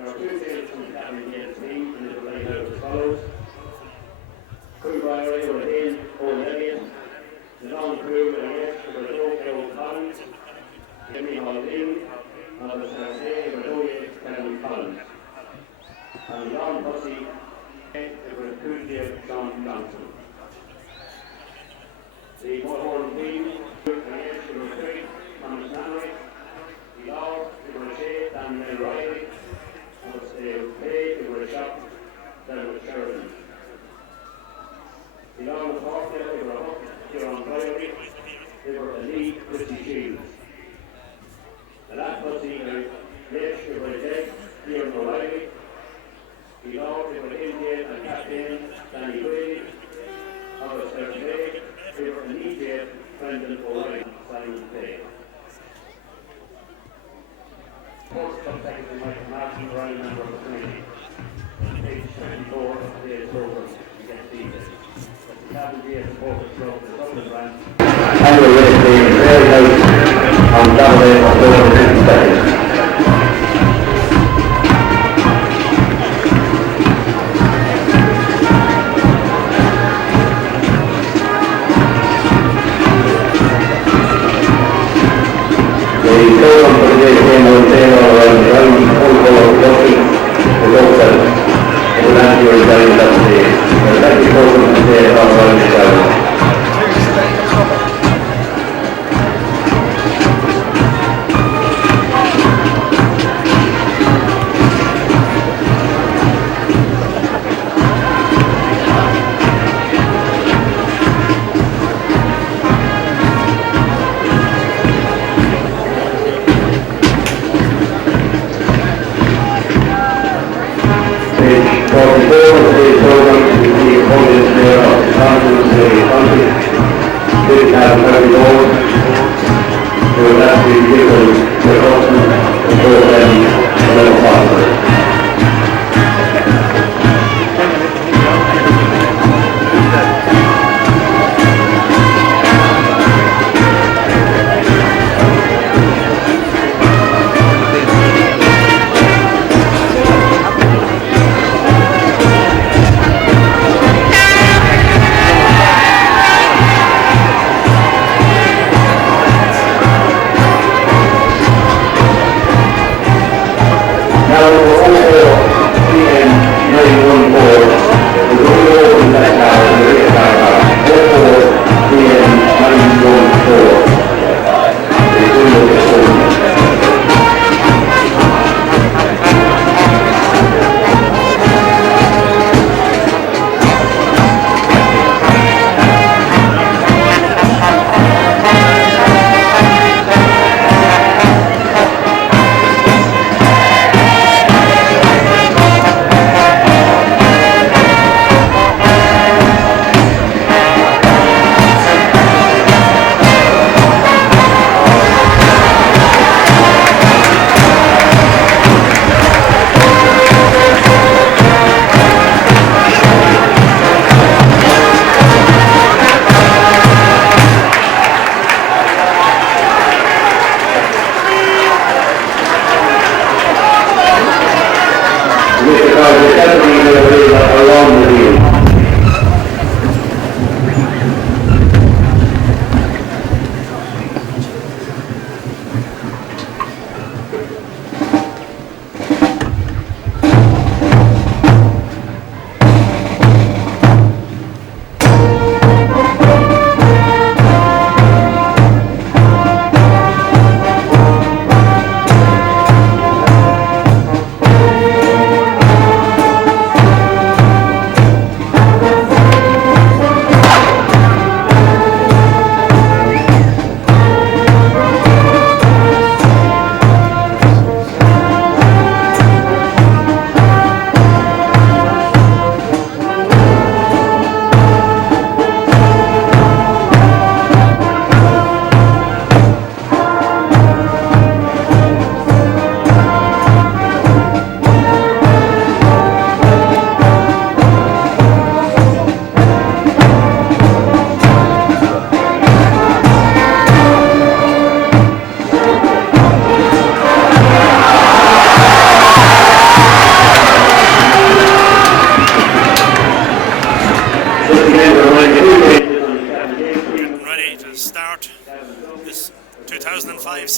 Our two fields from the Cabinet Gate team, and it will lay out as follows. Crew Briary were in Old Elliot, the long crew were in for the Old Collins, Jimmy Haldane, and the Sarsay were Oye Kevin Collins. And the long pussy, it was Tuesday John Johnson. The Mullahorn team, it was Craig Thomas Manley, the Law, it was Shea, Dan Riley, it was Pay, it was Shop, then it was Sheridan. The Law was Hawkdale, they were Hook, John Priory, they were Elite, Christy Shields. The last pussy, Rich, it was Ed, Kieran O'Reilly, the Law, it was India and Captain Danny Brady, August Thursday, they were Elite, Brendan O'Reilly, Simon Pay. Fourth consecutive Michael Martin, Ryan member of the committee. Page 24 of today's program, you can see this. The Cabinet Gate supporters club, the Dublin branch. Annual race day is very nice on Saturday, October 22nd.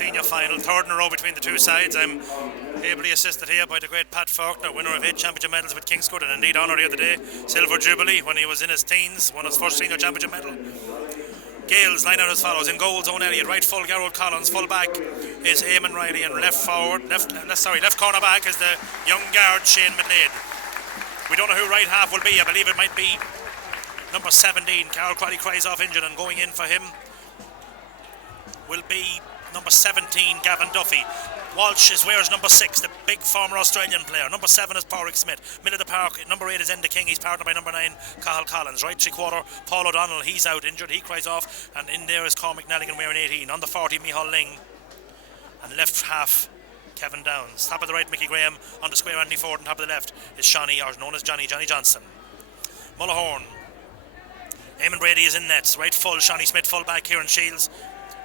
senior final, third in a row between the two sides. I'm ably assisted here by the great Pat Faulkner, winner of 8 championship medals with Kingscourt, and indeed honoured the other day, Silver Jubilee when he was in his teens, won his first senior championship medal. Gales line out as follows: in goal, Owen Elliott, right full Gerald Collins, full back is Eamon Riley, and left corner back is the young guard Shane McLeod. We don't know who right half will be. I believe it might be number 17. Carol Crowley cries off injured, and going in for him will be number 17, Gavin Duffy. Walsh wears number 6, the big former Australian player. Number 7 is Porrick Smith. Middle of the park, number 8 is Enda King. He's partnered by number 9, Cathal Collins. Right 3/4, Paul O'Donnell. He's out injured. He cries off. And in there is Cormac Nelligan wearing 18. On the 40, Micheál Ling. And left half, Kevin Downs. Top of the right, Mickey Graham. On the square, Anthony Ford. And top of the left is Shawnee, or known as Johnny Johnson. Mullahorn. Eamon Brady is in nets. Right full, Shawnee Smith. Full back, Kieran Shields.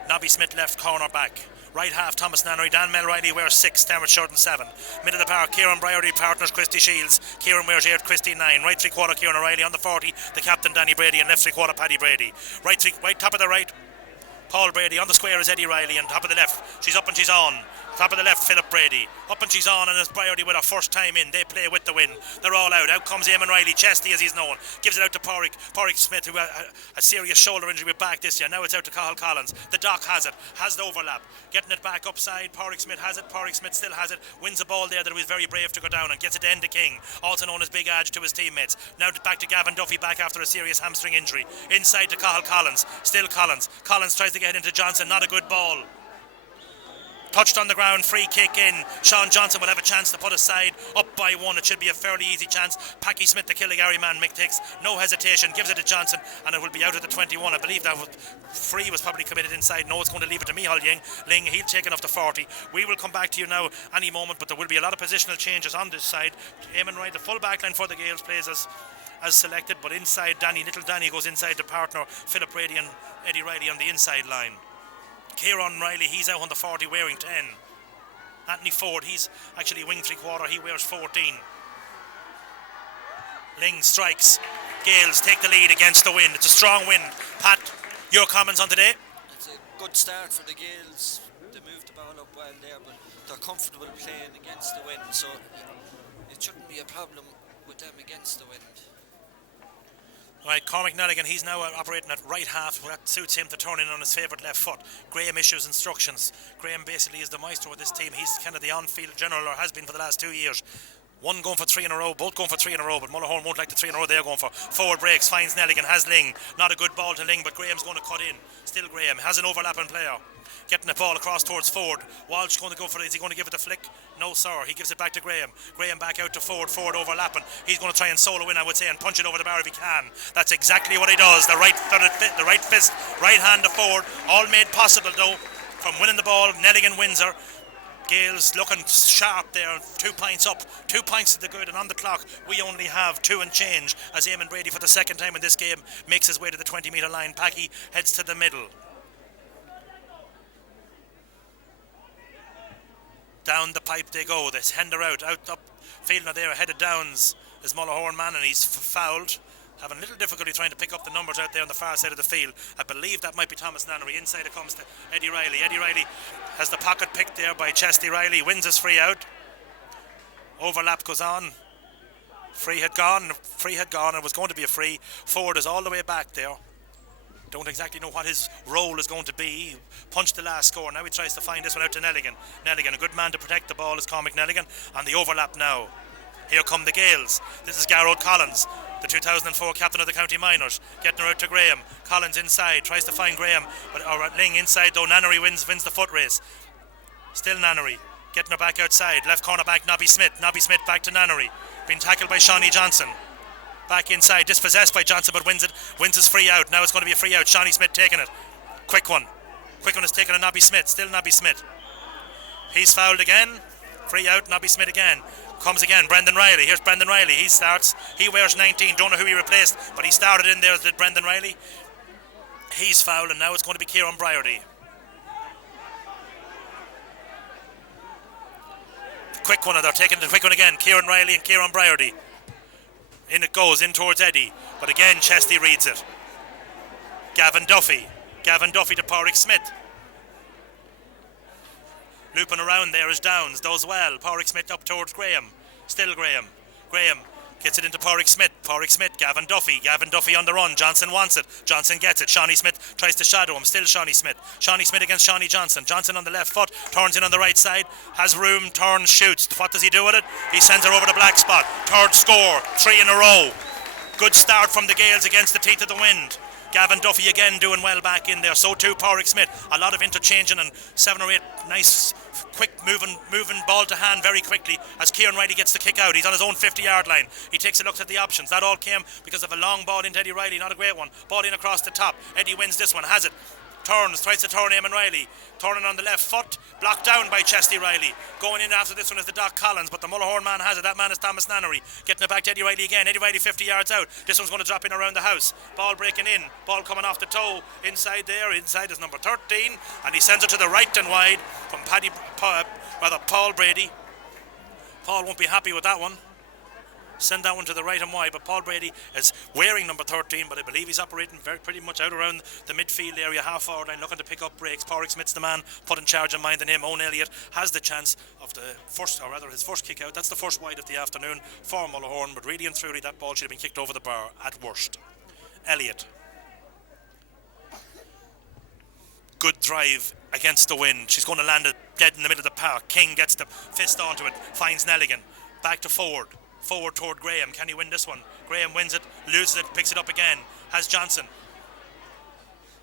Nobby Smith left corner back. Right half, Thomas Nannery. Dan Melriley wears 6, Terence Shorten 7. Middle of the park, Kieran Brierdy partners Christy Shields. Kieran wears 8, Christy 9. Right 3/4, Kieran O'Reilly. On the 40, the captain Danny Brady, and left 3/4, Paddy Brady. Right top of the right, Paul Brady. On the square is Eddie Riley, and top of the left, she's up and she's on. Top of the left, Philip Brady. Up and she's on, and it's Brierdy with her first time in. They play with the win. They're all out. Out comes Eamon Riley, chesty as he's known. Gives it out to Porrick Smith, who had a serious shoulder injury with back this year. Now it's out to Cathal Collins. The Doc has it. Has the overlap. Getting it back upside. Porrick Smith has it. Porrick Smith still has it. Wins the ball there that he was very brave to go down, and gets it to Enda King, also known as Big Adge, to his teammates. Now back to Gavin Duffy, back after a serious hamstring injury. Inside to Cathal Collins. Still Collins. Collins tries to get into Johnson. Not a good ball. Touched on the ground, free kick in. Sean Johnson will have a chance to put aside, up by 1. It should be a fairly easy chance. Packy Smith, the Killigary man, Mick takes no hesitation, gives it to Johnson, and it will be out at the 21. I believe that free was probably committed inside. No, it's going to leave it to Micheál Ling. He'll take it off the 40. We will come back to you now any moment, but there will be a lot of positional changes on this side. Eamon Wright, the full back line for the Gales, plays as selected, but inside Little Danny goes inside the partner, Philip Brady and Eddie Riley on the inside line. Kieran Riley, he's out on the 40 wearing 10. Anthony Ford, he's actually wing 3/4, he wears 14. Ling strikes. Gales take the lead against the wind. It's a strong wind. Pat, your comments on today? It's a good start for the Gales. They moved the ball up well there, but they're comfortable playing against the wind, so it shouldn't be a problem with them against the wind. Right, Cormac Nelligan, he's now operating at right half. That suits him to turn in on his favourite left foot. Graham issues instructions. Graham basically is the maestro of this team. He's kind of the on-field general, or has been for the last 2 years. One going for 3 in a row, both going for 3 in a row, but Mullahorn won't like the 3 in a row they're going for. Forward breaks, finds Nelligan, has Ling. Not a good ball to Ling, but Graham's going to cut in. Still Graham, has an overlapping player. Getting the ball across towards Ford. Walsh going to go for it. Is he going to give it the flick? No, sir. He gives it back to Graham. Graham back out to Ford. Ford overlapping. He's going to try and solo in, I would say, and punch it over the bar if he can. That's exactly what he does. The right fist, right hand to Ford. All made possible, though, from winning the ball. Nelligan wins her. Gales looking sharp there, 2 points up, 2 points to the good, and on the clock we only have 2 and change as Eamon Brady for the second time in this game makes his way to the 20-metre line. Packy heads to the middle. Down the pipe they go. They send her out up field there ahead of Downs is Mullahorn man, and he's fouled. Having a little difficulty trying to pick up the numbers out there on the far side of the field. I believe that might be Thomas Nannery. Inside it comes to Eddie Riley. Eddie Riley has the pocket picked there by Chesty Riley. Wins his free out. Overlap goes on. Free had gone. It was going to be a free. Ford is all the way back there. Don't exactly know what his role is going to be. He punched the last score. Now he tries to find this one out to Nelligan. Nelligan, a good man to protect the ball, is Cormac Nelligan. On the overlap now. Here come the Gales. This is Garrod Collins, the 2004 captain of the County Minors, getting her out to Graham. Collins inside, tries to find Graham, but Ling inside though. Nannery wins the foot race. Still Nannery, getting her back outside. Left corner back, Nobby Smith back to Nannery. Being tackled by Shawnee Johnson. Back inside, dispossessed by Johnson, but wins his free out. Now it's going to be a free out. Shawnee Smith taking it. Quick one is taken to Nobby Smith. Still Nobby Smith. He's fouled again. Free out, Nobby Smith again. Comes again, Brendan Riley. Here's Brendan Riley. He starts. He wears 19. Don't know who he replaced, but he started in there, did Brendan Riley. He's fouled, and now it's going to be Kieran Brierdy. Quick one, and they're taking the quick one again. Kieran Riley and Kieran Brierdy. In it goes, in towards Eddie. But again, Chesty reads it. Gavin Duffy to Porrick Smith. Looping around there is Downs, does well. Porrick Smith up towards Graham. Still Graham. Graham gets it into Porrick Smith. Porrick Smith, Gavin Duffy. Gavin Duffy on the run. Johnson wants it. Johnson gets it. Shawnee Smith tries to shadow him. Still Shawnee Smith. Shawnee Smith against Shawnee Johnson. Johnson on the left foot. Turns in on the right side. Has room. Turns, shoots. What does he do with it? He sends her over the black spot. Third score. 3 in a row. Good start from the Gales against the teeth of the wind. Gavin Duffy again doing well back in there. So too Porrick Smith. A lot of interchanging and 7 or 8 nice quick moving ball to hand very quickly as Kieran Riley gets the kick out. He's on his own 50-yard line. He takes a look at the options. That all came because of a long ball into Eddie Riley. Not a great one. Ball in across the top. Eddie wins this one. Has it. Turns, tries to turn Eamon Riley. Turning on the left foot, blocked down by Chesty Riley. Going in after this one is the Doc Collins, but the Mullahorn man has it. That man is Thomas Nannery. Getting it back to Eddie Riley again. Eddie Riley 50 yards out. This one's going to drop in around the house. Ball breaking in. Ball coming off the toe. Inside there. Inside is number 13. And he sends it to the right and wide from Paul Brady. Paul won't be happy with that one. Send that one to the right and wide, but Paul Brady is wearing number 13, but I believe he's operating pretty much out around the midfield area, half forward line, looking to pick up breaks. Porrick Smith's the man put in charge and minding him. Owen Elliott has the chance of the first, or rather his first kick out. That's the first wide of the afternoon for Mullahorn, but really and truly that ball should have been kicked over the bar at worst. Elliott. Good drive against the wind. She's going to land it dead in the middle of the park. King gets the fist onto it, finds Nelligan. Back to forward. Forward toward Graham. Can he win this one? Graham wins it, loses it, picks it up again. Has Johnson.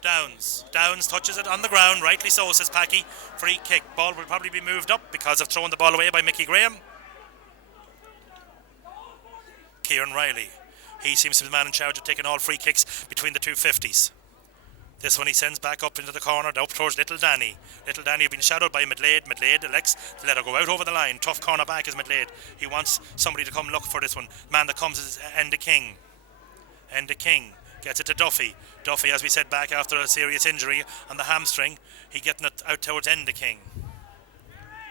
Downs touches it on the ground. Rightly so, says Packy. Free kick. Ball will probably be moved up because of throwing the ball away by Mickey Graham. Kieran Riley. He seems to be the man in charge of taking all free kicks between the two 50s. This one he sends back up into the corner, up towards Little Danny. Little Danny has been shadowed by Midlade. Midlade elects to let her go out over the line. Tough corner back is Midlade. He wants somebody to come look for this one. Man that comes is Enda King. Enda King gets it to Duffy. Duffy, as we said, back after a serious injury on the hamstring. He getting it out towards Enda King.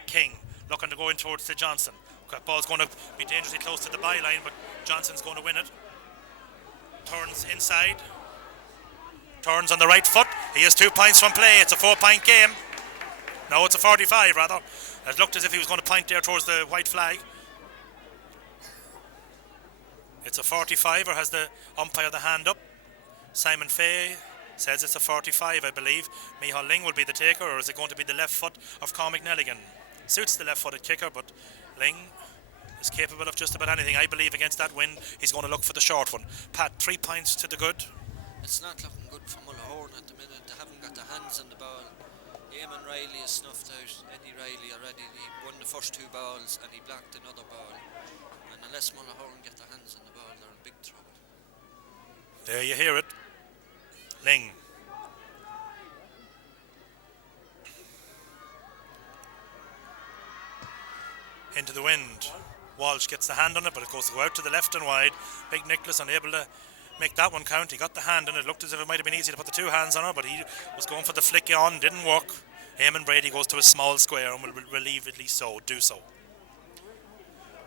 King looking to go in towards the Johnson. That ball's going to be dangerously close to the byline, but Johnson's going to win it. Turns inside. Turns on the right foot. He has 2 points from play. It's a 4-point game. No, it's a 45 rather. It looked as if he was going to point there towards the white flag. It's a 45, or has the umpire the hand up? Simon Fay says it's a 45, I believe. Micheál Ling will be the taker, or is it going to be the left foot of Cormac Nelligan? Suits the left-footed kicker, but Ling is capable of just about anything. I believe against that wind, he's going to look for the short one. Pat, 3 points to the good. It's not looking good for Mullahorn at the minute. They haven't got their hands on the ball. Eamon Riley is snuffed out. Eddie Riley already. He won the first 2 balls and he blocked another ball. And unless Mullahorn get their hands on the ball, they're in big trouble. There you hear it. Ling. Into the wind. Walsh gets the hand on it, but it goes to go out to the left and wide. Big Nicholas unable to make that one count. He got the hand on it. Looked as if it might have been easy to put the 2 hands on her, but he was going for the flick on. Didn't work. Eamon Brady goes to a small square and will relieve at least do so.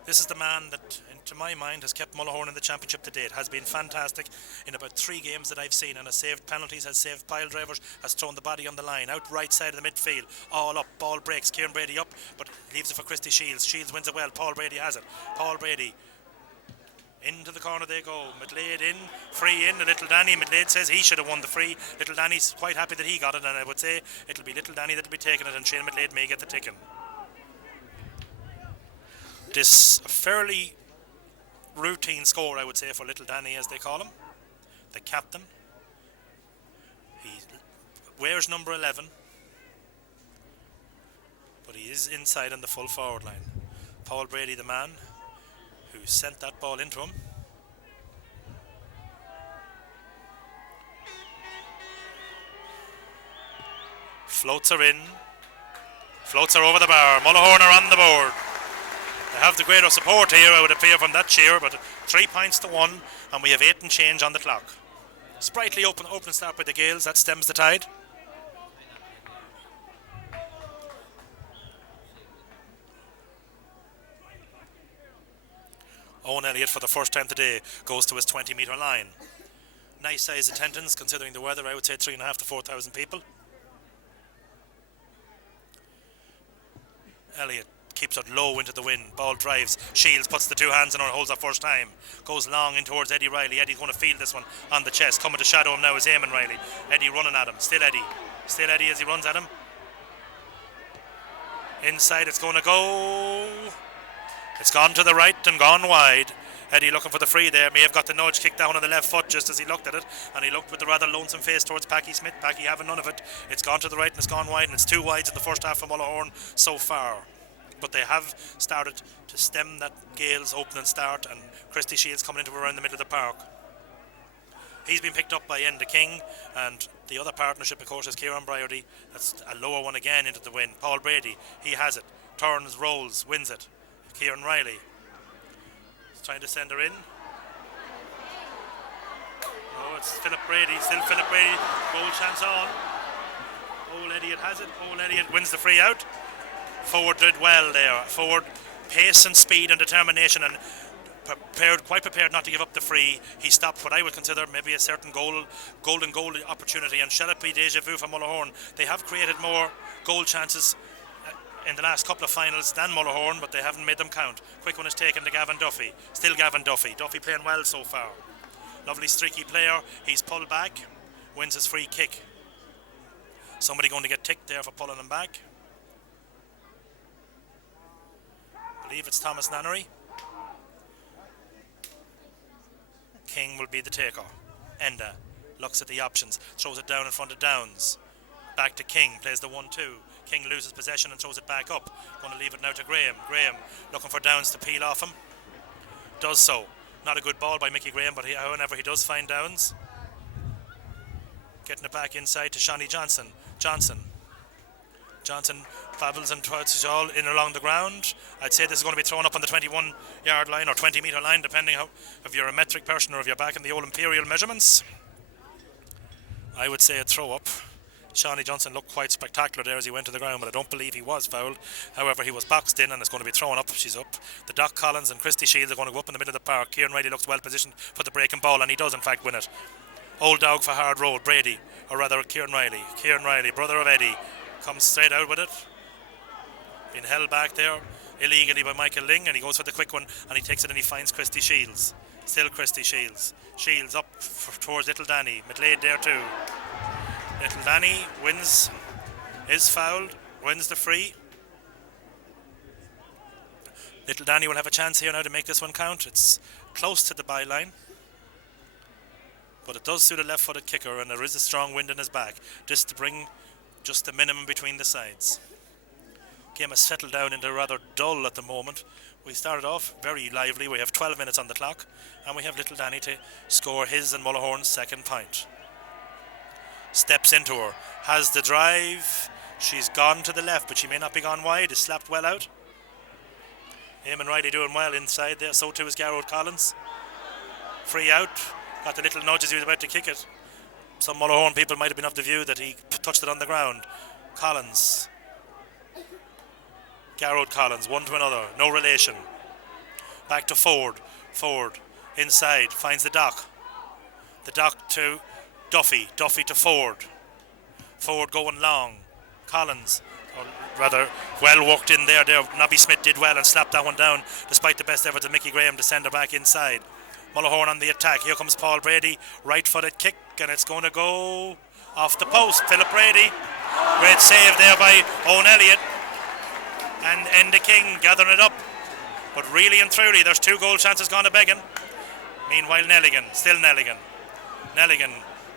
This is the man that, to my mind, has kept Mullahorn in the championship to date. Has been fantastic in about 3 games that I've seen, and has saved penalties, has saved pile drivers, has thrown the body on the line, out right side of the midfield, all up, ball breaks, Kieran Brady up, but leaves it for Christy Shields. Shields wins it well. Paul Brady has it. Paul Brady. Into the corner they go. Midlade in, free in to Little Danny. Midlade says he should have won the free. Little Danny's quite happy that he got it, and I would say it'll be Little Danny that'll be taking it, and Shane Midlade may get the ticking. This fairly routine score, I would say, for Little Danny, as they call him, the captain. He wears number 11, but he is inside on the full forward line. Paul Brady, the man who sent that ball into him. Floats her in. Floats her over the bar. Mullahorn are on the board. They have the greater support here, I would appear, from that cheer, but 3 points to 1, and we have 8 and change on the clock. Sprightly open start by the Gales. That stems the tide. Owen Elliott, for the first time today, goes to his 20-metre line. Nice size attendance, considering the weather. I would say 3,500 to 4,000 people. Elliott keeps it low into the wind. Ball drives. Shields puts the two hands in her, holds up first time. Goes long in towards Eddie Riley. Eddie's going to field this one on the chest. Coming to shadow him now is Eamon Riley. Eddie running at him. Still Eddie. Still Eddie as he runs at him. Inside it's going to go. It's gone to the right and gone wide. Eddie looking for the free there. May have got the nudge, kicked down on the left foot just as he looked at it, and he looked with a rather lonesome face towards Packy Smith. Packy having none of it. It's gone to the right and it's gone wide, and it's 2 wides in the first half for Mullahorn so far. But they have started to stem that Gales opening start, and Christy Shields coming into around the middle of the park. He's been picked up by Enda King, and the other partnership, of course, is Kieran Briarty. That's a lower one again into the wind. Paul Brady, he has it. Turns, rolls, wins it. Kieran Riley is trying to send her in. No, it's Philip Brady. Still Philip Brady. Goal chance on. Old Elliott has it. Old Elliott wins the free out. Forward did well there. Forward pace and speed and determination, and quite prepared not to give up the free. He stopped what I would consider maybe a certain golden goal opportunity, and shall it be deja vu for Mullahorn? They have created more goal chances in the last couple of finals than Mullahorn, but they haven't made them count. Quick one is taken to Gavin Duffy. Still Gavin Duffy. Duffy playing well so far. Lovely streaky player. He's pulled back. Wins his free kick. Somebody going to get ticked there for pulling him back. I believe it's Thomas Nannery. King will be the taker. Enda looks at the options, throws it down in front of Downs. Back to King, plays the 1-2. King loses possession and throws it back up. Going to leave it now to Graham. Graham looking for Downs to peel off him. Does so. Not a good ball by Mickey Graham, but however he does find Downs. Getting it back inside to Shawnee Johnson. Johnson travels and tries it all in along the ground. I'd say this is going to be thrown up on the 21-yard line or 20-metre line, depending if you're a metric person or if you're back in the old imperial measurements. I would say a throw up. Shawnee Johnson looked quite spectacular there as he went to the ground, but I don't believe he was fouled. However, he was boxed in and it's going to be thrown up. She's up. The Doc Collins and Christy Shields are going to go up in the middle of the park. Kieran Riley looks well positioned for the breaking ball, and he does in fact win it. Old dog for hard road, Brady, or rather Kieran Riley. Kieran Riley, brother of Eddie, comes straight out with it. Being held back there illegally by Michael Ling, and he goes for the quick one and he takes it and he finds Christy Shields. Still Christy Shields. Shields up towards Little Danny. McLeod there too. Little Danny wins, is fouled, wins the free. Little Danny will have a chance here now to make this one count. It's close to the byline, but it does suit a left-footed kicker, and there is a strong wind in his back, just to bring just the minimum between the sides. Game has settled down into rather dull at the moment. We started off very lively. We have 12 minutes on the clock, and we have Little Danny to score his and Mullahorn's second point. Steps into her, has the drive. She's gone to the left, but she may not be gone wide. Is slapped well out. Eamon Riley doing well inside there, so too is Garrod Collins. Free out, got the little nudge as he was about to kick it. Some Mullahorn people might have been of the view that he touched it on the ground. Collins. Garrod Collins, one to another, no relation. Back to Ford. Ford inside, finds the Doc. The Doc to Duffy. Duffy to Ford. Ford going long. Collins, or rather, well worked in there. Nobby Smith did well and slapped that one down, despite the best efforts of Mickey Graham to send her back inside. Mullahorn on the attack. Here comes Paul Brady. Right-footed kick, and it's going to go off the post. Philip Brady. Great save there by Owen Elliott. And Enda King gathering it up. But really and truly, there's 2 goal chances gone to begging. Meanwhile, Nelligan, still Nelligan. Nelligan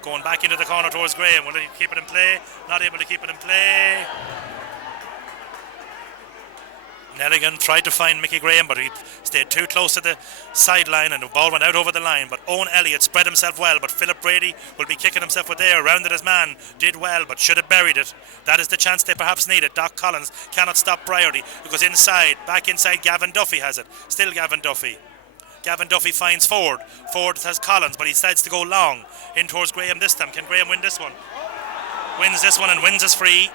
going back into the corner towards Graham. Will he keep it in play? Not able to keep it in play. Nelligan tried to find Mickey Graham, but he stayed too close to the sideline and the ball went out over the line. But Owen Elliott spread himself well, but Philip Brady will be kicking himself with there. Rounded his man, did well, but should have buried it. That is the chance they perhaps needed. Doc Collins cannot stop Briarty. It goes inside, back inside. Gavin Duffy has it. Still Gavin Duffy. Gavin Duffy finds Ford. Ford has Collins, but he decides to go long in towards Graham this time. Can Graham win this one? Wins this one and wins his free.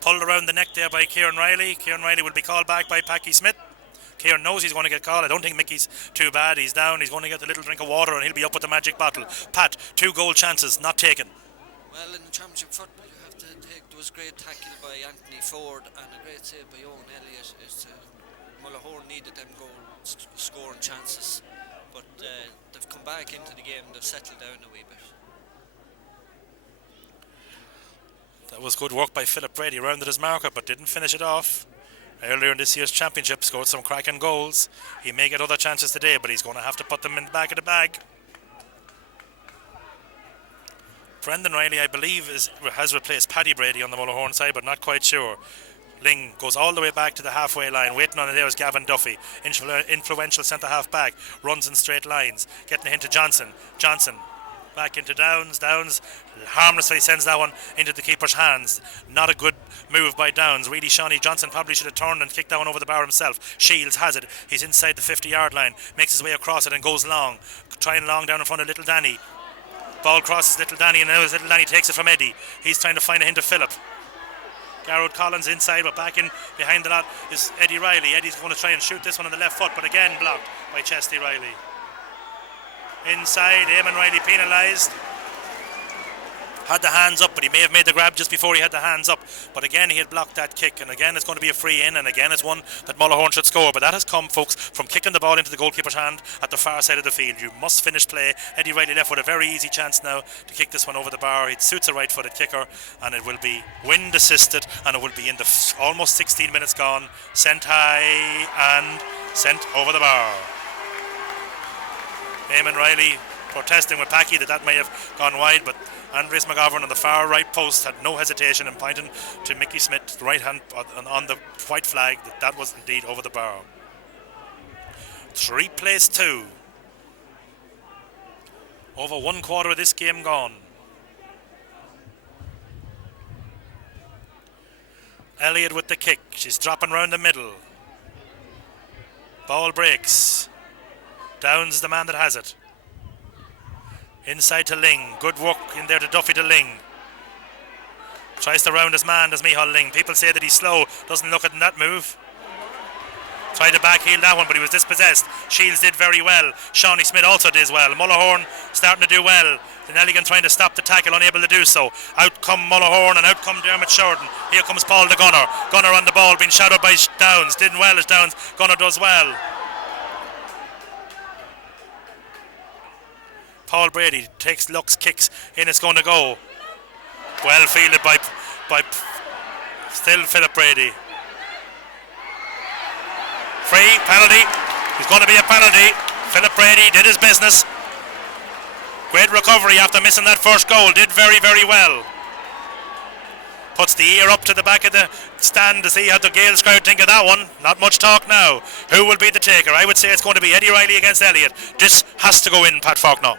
Pulled around the neck there by Kieran Riley. Kieran Riley will be called back by Packy Smith. Kieran knows he's going to get called. I don't think Mickey's too bad. He's down. He's going to get a little drink of water and he'll be up with the magic bottle. Pat, 2 goal chances, not taken. Well, in championship football, you have There was great tackle by Anthony Ford and a great save by Owen Elliott. Mullahorn needed them goal scoring chances, but they've come back into the game. They've settled down a wee bit. That was good work by Philip Brady. Rounded his marker but didn't finish it off. Earlier in this year's championship scored some cracking goals. He may get other chances today, but he's going to have to put them in the back of the bag. Brendan Riley, I believe, has replaced Paddy Brady on the Mullahorn side, but not quite sure. Ling goes all the way back to the halfway line. Waiting on it there is Gavin Duffy, influential centre-half back, runs in straight lines. Getting it into Johnson. Johnson back into Downs. Downs harmlessly sends that one into the keeper's hands. Not a good move by Downs. Really, Shawnee Johnson probably should have turned and kicked that one over the bar himself. Shields has it. He's inside the 50-yard line. Makes his way across it and goes long. Trying long down in front of Little Danny. Ball crosses Little Danny, and now as Little Danny takes it from Eddie. He's trying to find a hint of Phillip. Garrod Collins inside, but back in behind the lot is Eddie Riley. Eddie's going to try and shoot this one on the left foot, but again blocked by Chesty Riley. Inside, Eamon Riley penalised. Had the hands up, but he may have made the grab just before he had the hands up. But again, he had blocked that kick, and again, it's going to be a free in, and again, it's one that Mullahorn should score. But that has come, folks, from kicking the ball into the goalkeeper's hand at the far side of the field. You must finish play. Eddie Riley left with a very easy chance now to kick this one over the bar. It suits a right-footed kicker, and it will be wind assisted, and it will be in the almost 16 minutes gone. Sent high and sent over the bar. Eamon Riley protesting with Packy that may have gone wide, but Andres McGovern on the far right post had no hesitation in pointing to Mickey Smith, the right hand on the white flag, that was indeed over the bar. 3-2. Over 1/4 of this game gone. Elliott with the kick. She's dropping round the middle. Ball breaks. Downs is the man that has it. Inside to Ling. Good work in there to Duffy to Ling. Tries to round his man, does Micheál Ling. People say that he's slow. Doesn't look at that move. Tried to backheel that one, but he was dispossessed. Shields did very well. Shawnee Smith also did well. Mullahorn starting to do well. Nelligan trying to stop the tackle, unable to do so. Out come Mullahorn and out come Dermot Shorten. Here comes Paul the Gunner. Gunner on the ball, being shadowed by Downs. Didn't well as Downs. Gunner does well. Paul Brady takes looks, kicks in, it's going to go. Well fielded by still Philip Brady. Free, penalty. It's going to be a penalty. Philip Brady did his business. Great recovery after missing that first goal. Did very, very well. Puts the ear up to the back of the stand to see how the Gales crowd think of that one. Not much talk now. Who will be the taker? I would say it's going to be Eddie Riley against Elliott. This has to go in, Pat Faulkner.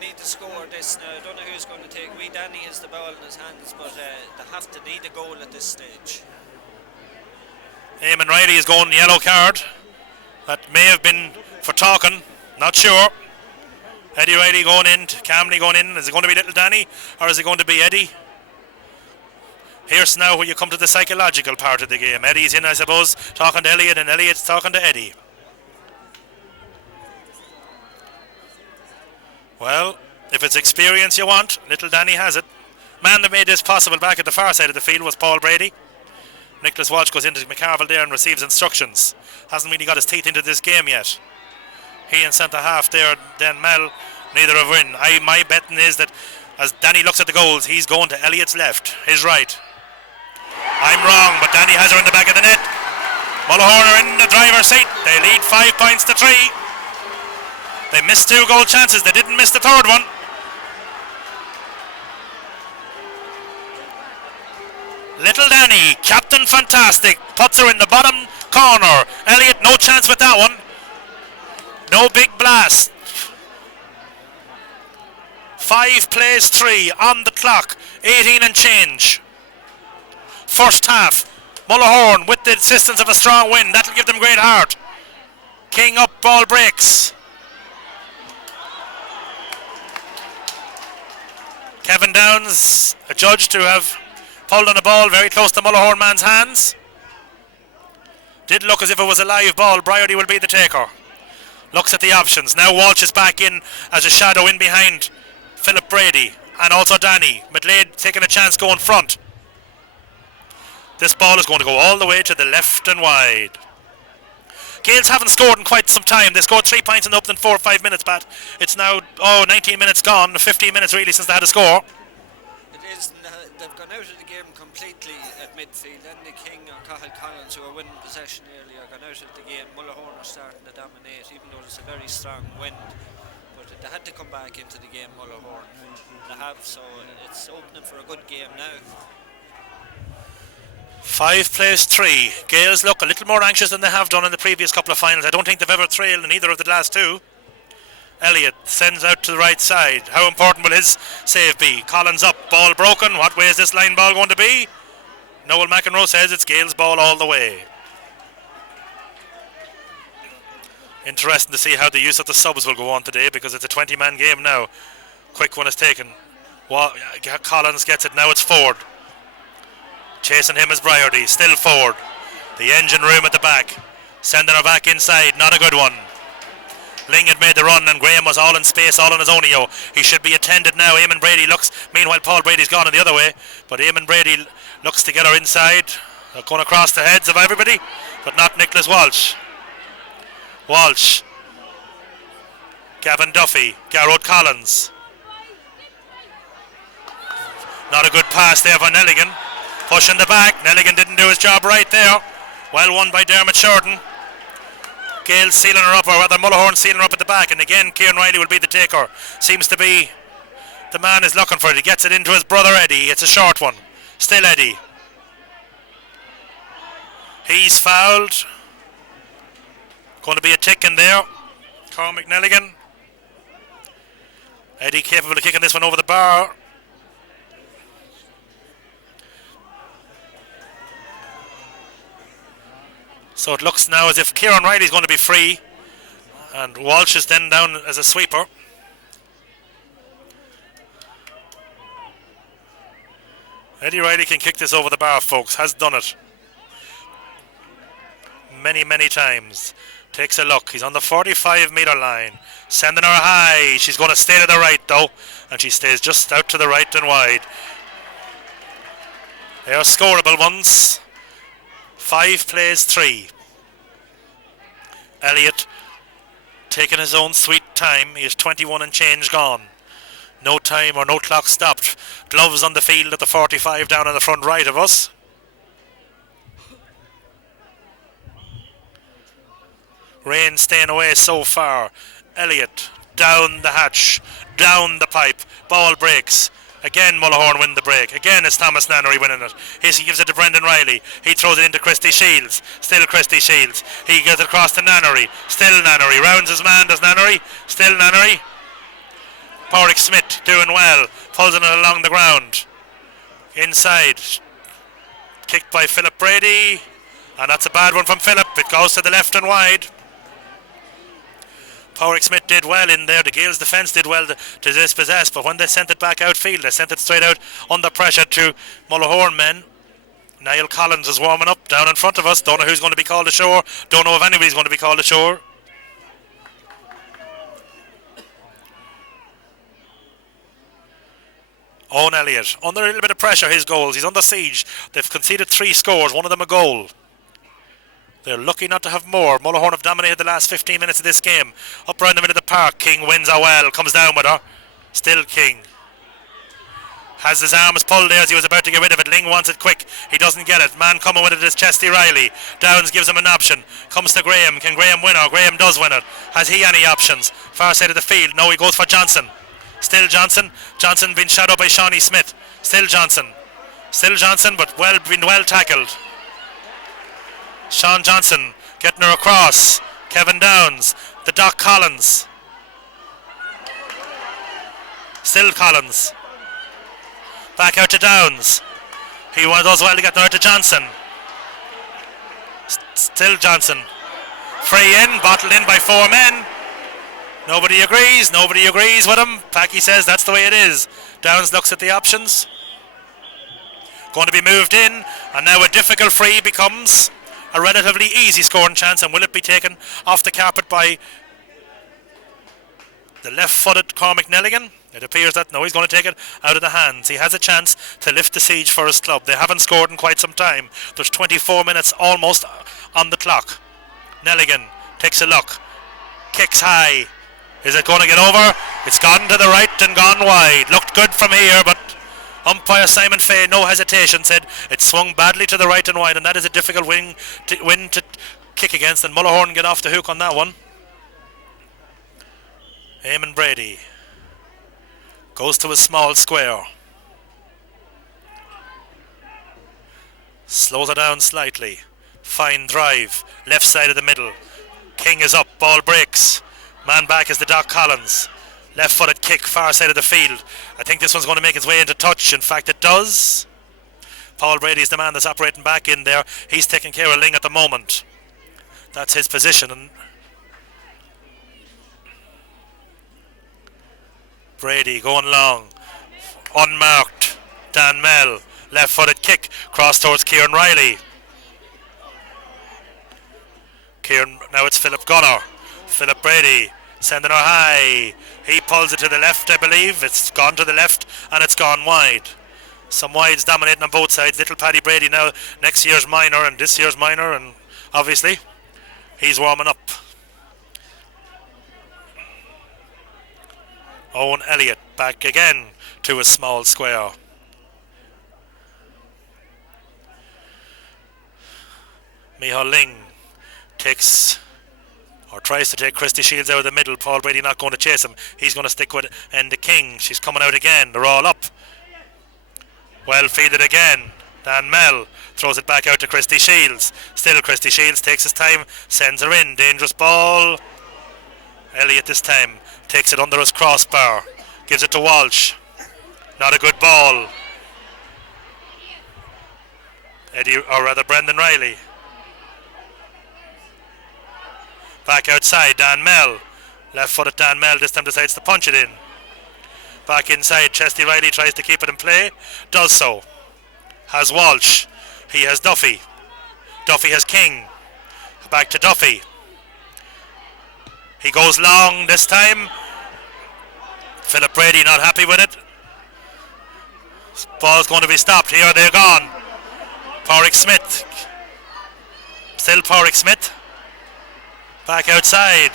Need to score this now. I don't know who's going to take. Danny has the ball in his hands, but they have to need a goal at this stage. Eamon Riley is going yellow card. That may have been for talking, not sure. Eddie Riley going in, calmly going in. Is it going to be Little Danny or is it going to be Eddie? Here's now where you come to the psychological part of the game. Eddie's in, I suppose, talking to Elliott, and Elliott's talking to Eddie. Well, if it's experience you want, Little Danny has it. Man that made this possible back at the far side of the field was Paul Brady. Nicholas Walsh goes into McCarville there and receives instructions. Hasn't really got his teeth into this game yet. He and centre half there, Dan Mel, neither have win. My betting is that as Danny looks at the goals, he's going to Elliott's left, his right. I'm wrong, but Danny has her in the back of the net. Mullahorn are in the driver's seat. They lead 5 points to 3. They missed 2 goal chances. They didn't miss the third one. Little Danny, Captain Fantastic, puts her in the bottom corner. Elliott, no chance with that one. No big blast. 5-3 on the clock. 18 and change. First half. Mullahorn with the assistance of a strong wind. That'll give them great heart. King up, ball breaks. Kevin Downs, adjudged to have pulled on a ball very close to Mullahorn man's hands. Did look as if it was a live ball. Briarty will be the taker. Looks at the options. Now Walsh is back in as a shadow in behind Philip Brady. and also Danny. McLeod taking a chance going front. This ball is going to go all the way to the left and wide. Gales haven't scored in quite some time. They scored 3 points in the opening 4 or 5 minutes, Pat. It's now, 19 minutes gone, 15 minutes really since they had a score. It is, they've gone out of the game completely at midfield. Andy King or Cahill Collins, who were winning possession earlier, gone out of the game. Mullahorn are starting to dominate, even though it's a very strong wind. But they had to come back into the game, Mullahorn. They have, so it's opening for a good game now. 5 plays 3. Gales look a little more anxious than they have done in the previous couple of finals. I don't think they've ever trailed in either of the last 2. Elliott sends out to the right side. How important will his save be? Collins up, ball broken. What way is this line ball going to be? Noel McEnroe says it's Gales' ball all the way. Interesting to see how the use of the subs will go on today, because it's a 20-man game now. Quick one is taken. Collins gets it, now it's Ford. Chasing him is Briardy, still Ford. The engine room at the back. Sending her back inside, not a good one. Ling had made the run and Graham was all in space, all on his own. He should be attended now. Eamon Brady looks, meanwhile Paul Brady's gone in the other way, but Eamon Brady looks to get her inside. They're going across the heads of everybody, but not Nicholas Walsh. Walsh. Gavin Duffy. Garrod Collins. Not a good pass there for Nelligan. Pushing the back. Nelligan didn't do his job right there. Well won by Dermot Shorten. Gale sealing her up, or rather Mullahorn sealing her up at the back, and again Kieran Riley will be the taker. Seems to be the man is looking for it. He gets it into his brother Eddie. It's a short one. Still Eddie. He's fouled. Going to be a tick in there. Cormac Nelligan. Eddie capable of kicking this one over the bar. So it looks now as if Kieran Riley's going to be free, and Walsh is then down as a sweeper. Eddie Riley can kick this over the bar, folks. Has done it many, many times. Takes a look. He's on the 45-metre line. Sending her high. She's going to stay to the right, though, and she stays just out to the right and wide. They are scoreable ones. 5 plays 3. Elliott taking his own sweet time. He is 21 and change gone. No time or no clock stopped. Gloves on the field at the 45 down on the front right of us. Rain staying away so far. Elliott down the hatch, down the pipe. Ball breaks. Again Mullahorn win the break. Again it's Thomas Nannery winning it. He gives it to Brendan Riley. He throws it into Christy Shields. Still Christy Shields. He gets it across to Nannery. Still Nannery. Rounds his man, does Nannery. Still Nannery. Porrick Smith doing well. Pulls it along the ground. Inside. Kicked by Philip Brady. And that's a bad one from Philip. It goes to the left and wide. Porrick Smith did well in there. The Gales defence did well to dispossess, but when they sent it back outfield, they sent it straight out under pressure to Mullahorn men. Niall Collins is warming up down in front of us. Don't know who's going to be called ashore. Don't know if anybody's going to be called ashore. Owen Elliott under a little bit of pressure. His goals. He's under siege. They've conceded 3 scores. One of them a goal. They're lucky not to have more. Mullahorn have dominated the last 15 minutes of this game. Up around the middle of the park. King wins her well. Comes down with her. Still King. Has his arms pulled there as he was about to get rid of it. Ling wants it quick. He doesn't get it. Man coming with it is Chesty Riley. Downs gives him an option. Comes to Graham. Can Graham win her? Graham does win it. Has he any options? Far side of the field. No, he goes for Johnson. Still Johnson. Johnson being shadowed by Shawnee Smith. Still Johnson. Still Johnson, but been well tackled. Sean Johnson getting her across. Kevin Downs. The Doc Collins. Still Collins. Back out to Downs. He does well to get her to Johnson. Still Johnson. Free in, bottled in by 4 men. Nobody agrees with him. Packy says that's the way it is. Downs looks at the options. Going to be moved in, and now a difficult free becomes a relatively easy scoring chance, and will it be taken off the carpet by The left-footed Cormac Nelligan. It appears that no, he's going to take it out of the hands. He has a chance to lift the siege for his club. They haven't scored in quite some time. There's 24 minutes almost on the clock. Nelligan takes a look. Kicks high. Is it going to get over? It's gone to the right and gone wide. Looked good from here, but umpire Simon Fay, no hesitation, said it swung badly to the right and wide, and that is a difficult win to kick against, and Mullahorn get off the hook on that one. Eamon Brady goes to a small square. Slows it down slightly. Fine drive. Left side of the middle. King is up. Ball breaks. Man back is the Doc Collins. Left footed kick. Far side of the field. I think this one's going to make its way into touch. In fact, it does. Paul Brady is the man that's operating back in there. He's taking care of Ling at the moment. That's his position. And Brady going long. Unmarked. Dan Mell. Left footed kick. Cross towards Kieran Riley. Now it's Philip Gunner. Philip Brady sending her high. He pulls it to the left, I believe. It's gone to the left and it's gone wide. Some wides dominating on both sides. Little Paddy Brady now, next year's minor and this year's minor, and obviously he's warming up. Owen Elliott back again to a small square. Micheál Ling tries to take Christy Shields out of the middle. Paul Brady not going to chase him. He's going to stick with Enda King. She's coming out again. They're all up. Well fielded again. Dan Mell throws it back out to Christy Shields. Still Christy Shields takes his time, sends her in. Dangerous ball. Elliott this time takes it under his crossbar. Gives it to Walsh. Not a good ball. Brendan Riley. Back outside, Dan Mell. Left footed Dan Mell this time decides to punch it in. Back inside, Chesty Riley tries to keep it in play. Does so. Has Walsh. He has Duffy. Duffy has King. Back to Duffy. He goes long this time. Philip Brady not happy with it. Ball's going to be stopped. Here they're gone. Pádraig Smith. Still Pádraig Smith. Back outside.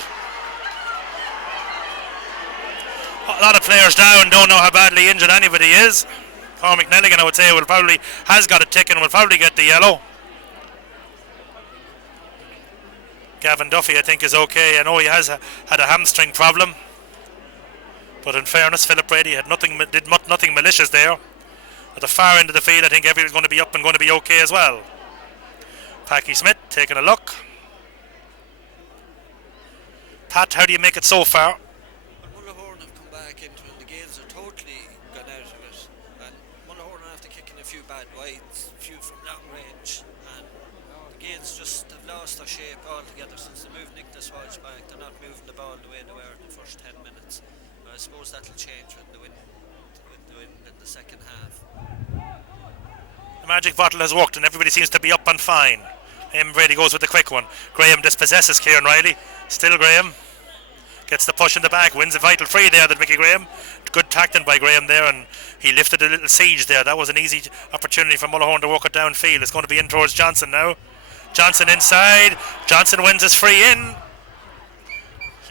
A lot of players down, don't know how badly injured anybody is. Cormac Nelligan, I would say, has got a tick and will probably get the yellow. Gavin Duffy, I think, is okay. I know he has had a hamstring problem, but in fairness, Philip Brady did nothing malicious there. At the far end of the field, I think everyone's going to be up and going to be okay as well. Packy Smith taking a look. Pat, how do you make it so far? Mullahorn have come back into it. The Gales are totally gone out of it. And Mullahorn are after kicking a few bad wides, a few from long range. And the Gales just have lost their shape altogether since they moved Nick Walsh back. They're not moving the ball the way they were in the first 10 minutes. But I suppose that'll change with the win in the second half. The magic bottle has worked and everybody seems to be up and fine. Brady goes with the quick one. Graham dispossesses Kieran Riley. Still Graham. Gets the push in the back. Wins a vital free there, that Mickey Graham. Good tacting by Graham there, and he lifted a little siege there. That was an easy opportunity for Mullahorn to walk it downfield. It's going to be in towards Johnson now. Johnson inside. Johnson wins his free in.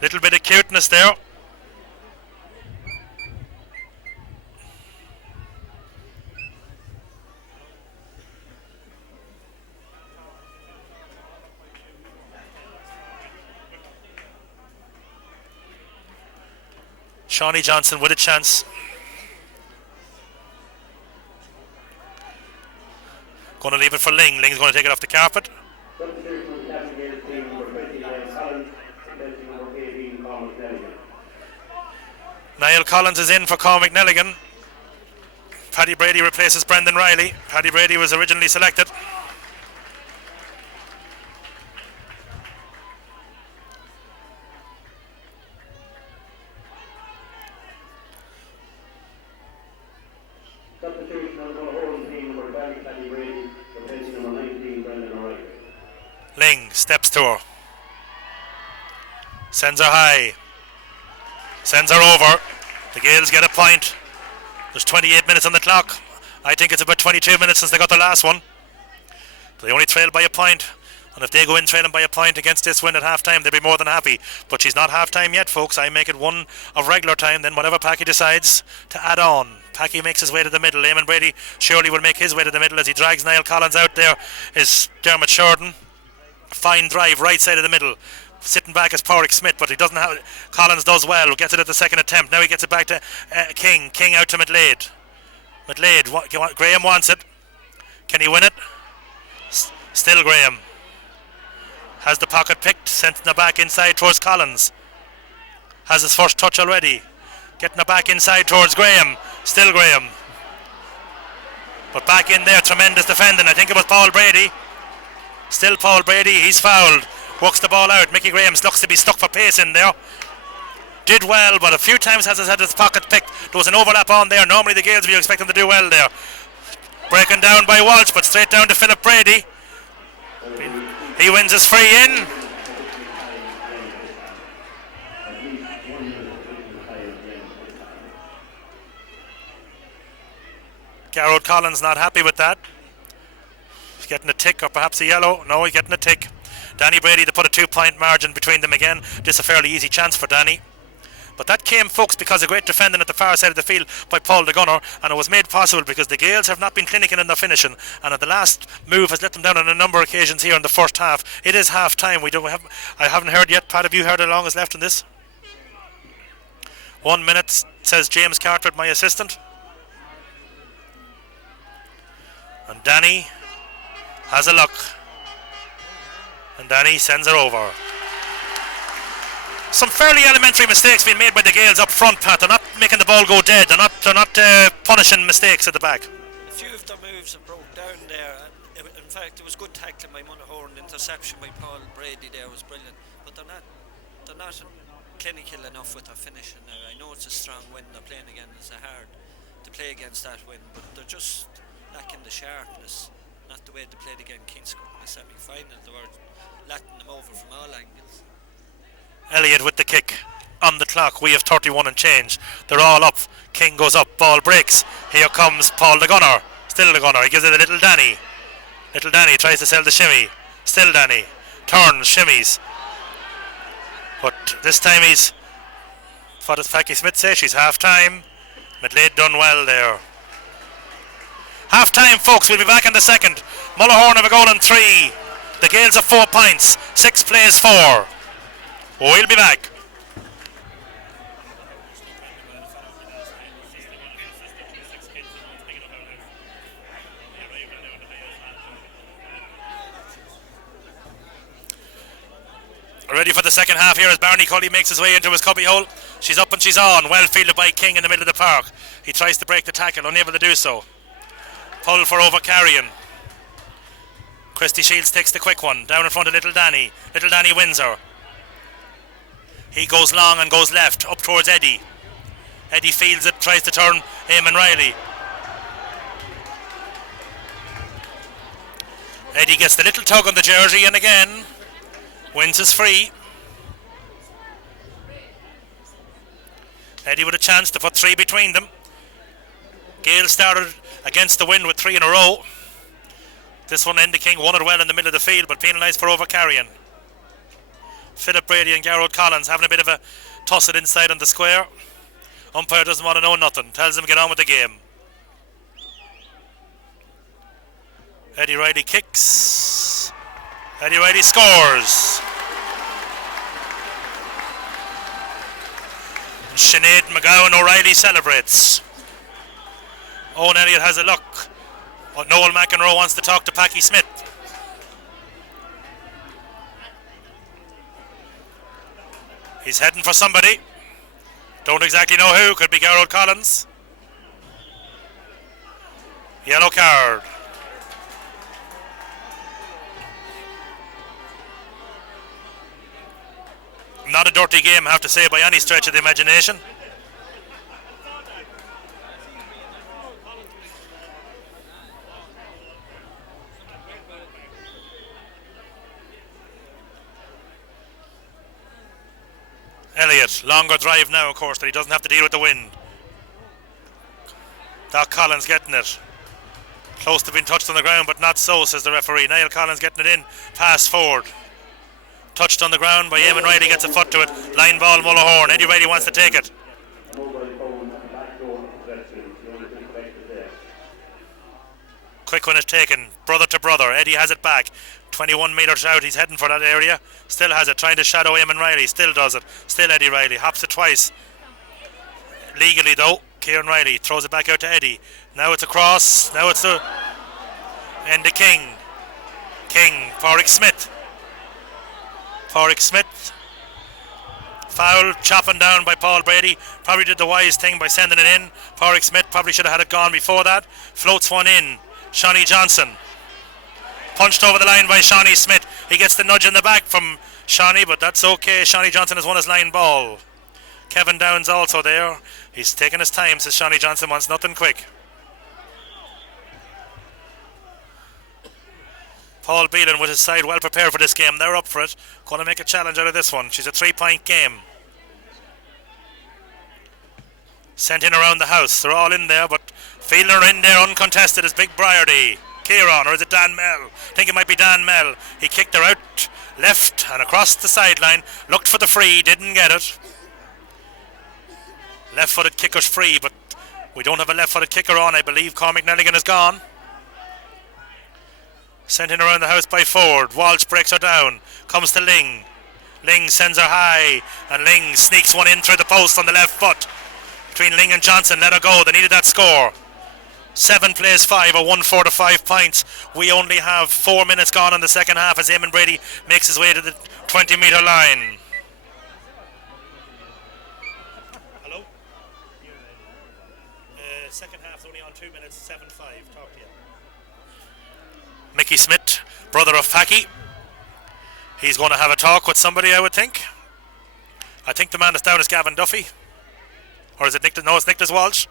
Little bit of cuteness there. Shawnee Johnson with a chance. Going to leave it for Ling. Ling's going to take it off the carpet. Niall Collins is in for Cormac Nelligan. Paddy Brady replaces Brendan Riley. Paddy Brady was originally selected. Ling steps to her. Sends her high. Sends her over. The Gaels get a point. There's 28 minutes on the clock. I think it's about 22 minutes since they got the last one. They only trailed by a point. And if they go in trailing by a point against this win at half-time, they'll be more than happy. But she's not half-time yet, folks. I make it one of regular time, then whatever Packy decides to add on. Packy makes his way to the middle. Eamon Brady surely will make his way to the middle as he drags Niall Collins out. There is Dermot Sheridan. Fine drive, right side of the middle. Sitting back is Porrick Smith, but he doesn't have... Collins does well, gets it at the second attempt. Now he gets it back to King. King out to McLeod. Graham wants it. Can he win it? Still Graham. Has the pocket picked, sent it back inside towards Collins. Has his first touch already. Getting it back inside towards Graham. Still Graham. But back in there, tremendous defending. I think it was Paul Brady. Still Paul Brady, he's fouled. Works the ball out. Mickey Graham looks to be stuck for pace in there. Did well, but a few times has had his pocket picked. There was an overlap on there. Normally the Gaels, we expect them to do well there. Breaking down by Walsh, but straight down to Philip Brady. He wins his free in. Garrod Collins not happy with that. He's getting a tick or perhaps a yellow. No, he's getting a tick. Danny Brady to put a 2-point margin between them again. This is a fairly easy chance for Danny. But that came, folks, because of great defending at the far side of the field by Paul the Gunner, and it was made possible because the Gaels have not been clinical in their finishing, and the last move has let them down on a number of occasions here in the first half. It is half time. I haven't heard yet. Pat, have you heard how long is left in this? 1 minute, says James Cartwright, my assistant. And Danny has a look. And Danny sends her over. Some fairly elementary mistakes being made by the Gaels up front, Pat. They're not making the ball go dead. They're not punishing mistakes at the back. A few of their moves have broke down there. In fact, it was good tackling by Mullahorn. Interception by Paul Brady there was brilliant. But they're not clinical enough with their finishing now. I know it's a strong win they're playing against. It's hard to play against that win, but they're just lacking the sharpness. Not the way they played against Kingscourt in the semi-final. They were letting them over from all angles. Elliott with the kick on the clock. We have 31 and change. They're all up. King goes up. Ball breaks. Here comes Paul the Gunner. Still the Gunner. He gives it a little Danny. Little Danny tries to sell the shimmy. Still Danny. Turns, shimmies. But this time what does Packy Smith say? She's half time. McLeod done well there. Half time, folks. We'll be back in the second. Mullahorn have a goal in 3. The Gaels have 4 points. 6 plays 4. We'll be back. Ready for the second half here as Barney Cully makes his way into his cubby hole. She's up and she's on. Well fielded by King in the middle of the park. He tries to break the tackle, unable to do so. Pull for overcarrying. Christy Shields takes the quick one. Down in front of Little Danny. Little Danny wins her. He goes long and goes left, up towards Eddie. Eddie fields it, tries to turn Eamon Riley. Eddie gets the little tug on the jersey and again wins his free. Eddie with a chance to put 3 between them. Gale started against the wind with 3 in a row. This one King won it well in the middle of the field, but penalised for overcarrying. Philip Brady and Garrod Collins having a bit of a tussle inside on the square. Umpire doesn't want to know nothing, tells him to get on with the game. Eddie Riley kicks. Eddie Riley scores. Sinead McGowan O'Reilly celebrates. Owen Elliott has a look. Noel McEnroe wants to talk to Packy Smith. He's heading for somebody. Don't exactly know who. Could be Garrod Collins. Yellow card. Not a dirty game, I have to say, by any stretch of the imagination. Elliott, longer drive now, of course, that he doesn't have to deal with the wind. Doc Collins getting it. Close to being touched on the ground, but not so, says the referee. Niall Collins getting it in. Pass forward. Touched on the ground by Eamon Riley, gets a foot to it. Line ball, Mullahorn. Eddie Riley wants to take it. Quick one is taken. Brother to brother. Eddie has it back. 21 metres out. He's heading for that area. Still has it. Trying to shadow Eamon Riley. Still does it. Still Eddie Riley. Hops it twice. Legally though. Kieran Riley throws it back out to Eddie. Now it's across. Now it's the end of King. King. Pádraig Smith. Pádraig Smith. Foul. Chopping down by Paul Brady. Probably did the wise thing by sending it in. Pádraig Smith probably should have had it gone before that. Floats one in. Shawnee Johnson. Punched over the line by Shawnee Smith. He gets the nudge in the back from Shawnee, but that's okay. Shawnee Johnson has won his line ball. Kevin Downs also there. He's taking his time, says Shawnee Johnson, wants nothing quick. Paul Beelan with his side well prepared for this game. They're up for it. Going to make a challenge out of this one. She's a 3-point game. Sent in around the house. They're all in there, but fielding her in there uncontested is Big Briardy. Kieran, or is it Dan Mell? I think it might be Dan Mell. He kicked her out left and across the sideline. Looked for the free, didn't get it. Left-footed kicker's free, but we don't have a left-footed kicker on. I believe Cormac Nelligan is gone. Sent in around the house by Ford. Walsh breaks her down. Comes to Ling. Ling sends her high, and Ling sneaks one in through the post on the left foot. Between Ling and Johnson, let her go. They needed that score. 7 plays 5, a 1-4 to 5 points. We only have 4 minutes gone in the second half as Eamon Brady makes his way to the 20-metre line. Hello? Second half's only on 2 minutes, 7-5. Talk to you. Mickey Smith, brother of Packy. He's going to have a talk with somebody, I would think. I think the man that's down is Gavin Duffy. Or is it Nicholas? No, it's Nicholas Walsh.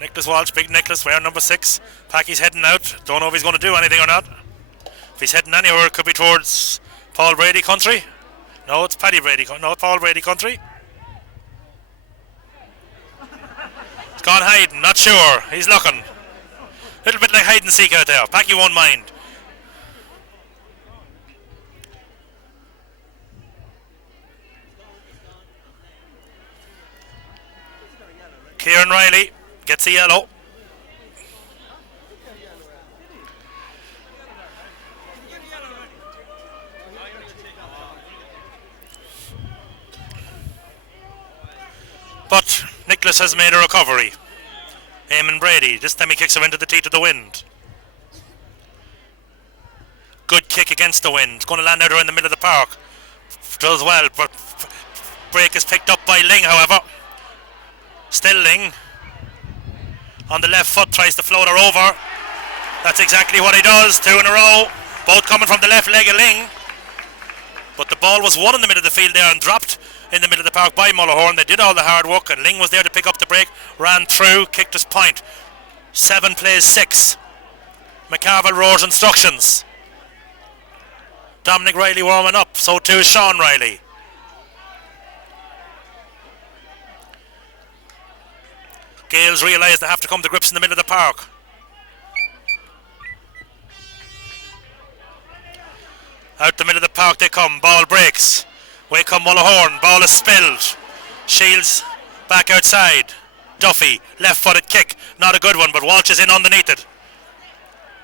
Nicholas Walsh, big Nicholas, wearing number 6. Packy's heading out. Don't know if he's going to do anything or not. If he's heading anywhere, it could be towards Paul Brady country. No, it's Paddy Brady. No, Paul Brady country. He's gone hiding, not sure. He's looking. A little bit like hide and seek out there. Packy won't mind. Kieran Riley gets a yellow. But Nicholas has made a recovery. Eamon Brady, this time he kicks her into the teeth of the wind. Good kick against the wind. It's going to land out there in the middle of the park. Does well, but break is picked up by Ling, however. Still Ling. On the left foot, tries to float her over. That's exactly what he does. 2 in a row. Both coming from the left leg of Ling. But the ball was won in the middle of the field there and dropped in the middle of the park by Mullahorn. They did all the hard work and Ling was there to pick up the break. Ran through, kicked his point. 7 plays 6. McCarville roars instructions. Dominic Riley warming up. So too is Sean Riley. Gales realise they have to come to grips in the middle of the park. Out the middle of the park they come. Ball breaks. Away come Mullahorn. Ball is spilled. Shields back outside. Duffy, left-footed kick. Not a good one, but Walsh is in underneath it.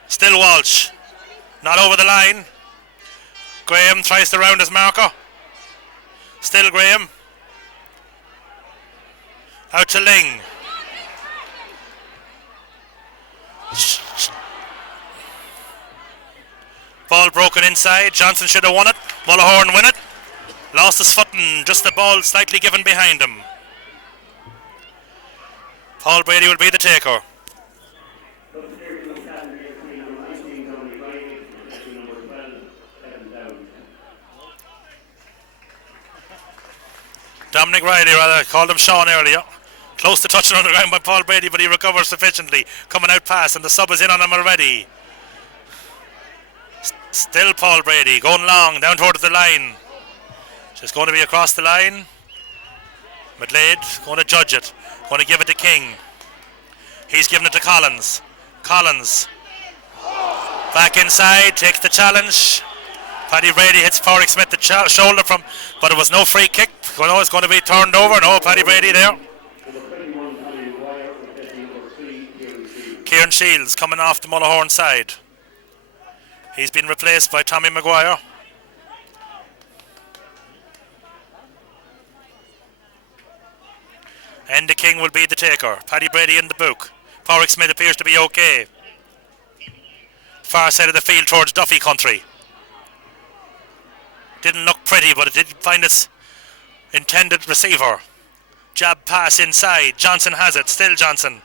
Still Walsh. Not over the line. Graham tries to round his marker. Still Graham. Out to Ling. Ball broken inside. Johnson should have won it. Mullahorn win it. Lost his footing. Just the ball slightly given behind him. Paul Brady will be the taker. Dominic Riley, rather, called him Sean earlier. Close to touching on the ground by Paul Brady, but he recovers sufficiently. Coming out past, and the sub is in on him already. Still Paul Brady, going long, down towards the line. It's going to be across the line. McLeod going to judge it. Going to give it to King. He's giving it to Collins. Collins back inside, takes the challenge. Paddy Brady hits Porrick Smith the shoulder from, but it was no free kick. No, it's going to be turned over. No, Paddy Brady there. Kieran Shields coming off the Mullahorn side. He's been replaced by Tommy Maguire. And the King will be the taker. Paddy Brady in the book. Porrick Smith appears to be okay. Far side of the field towards Duffy country. Didn't look pretty, but it did find its intended receiver. Jab pass inside. Johnson has it. Still Johnson.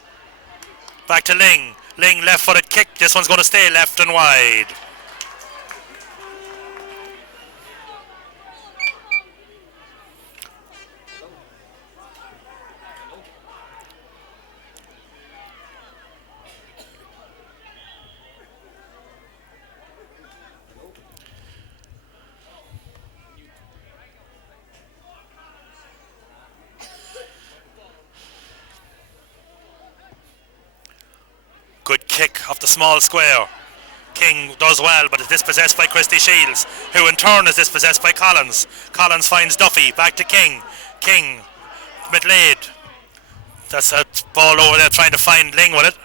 Back to Ling. Ling left-footed kick. This one's going to stay left and wide. Good kick off the small square. King does well, but is dispossessed by Christy Shields, who in turn is dispossessed by Collins. Collins finds Duffy, back to King. King, McLeod. That's a ball over there trying to find Ling with it.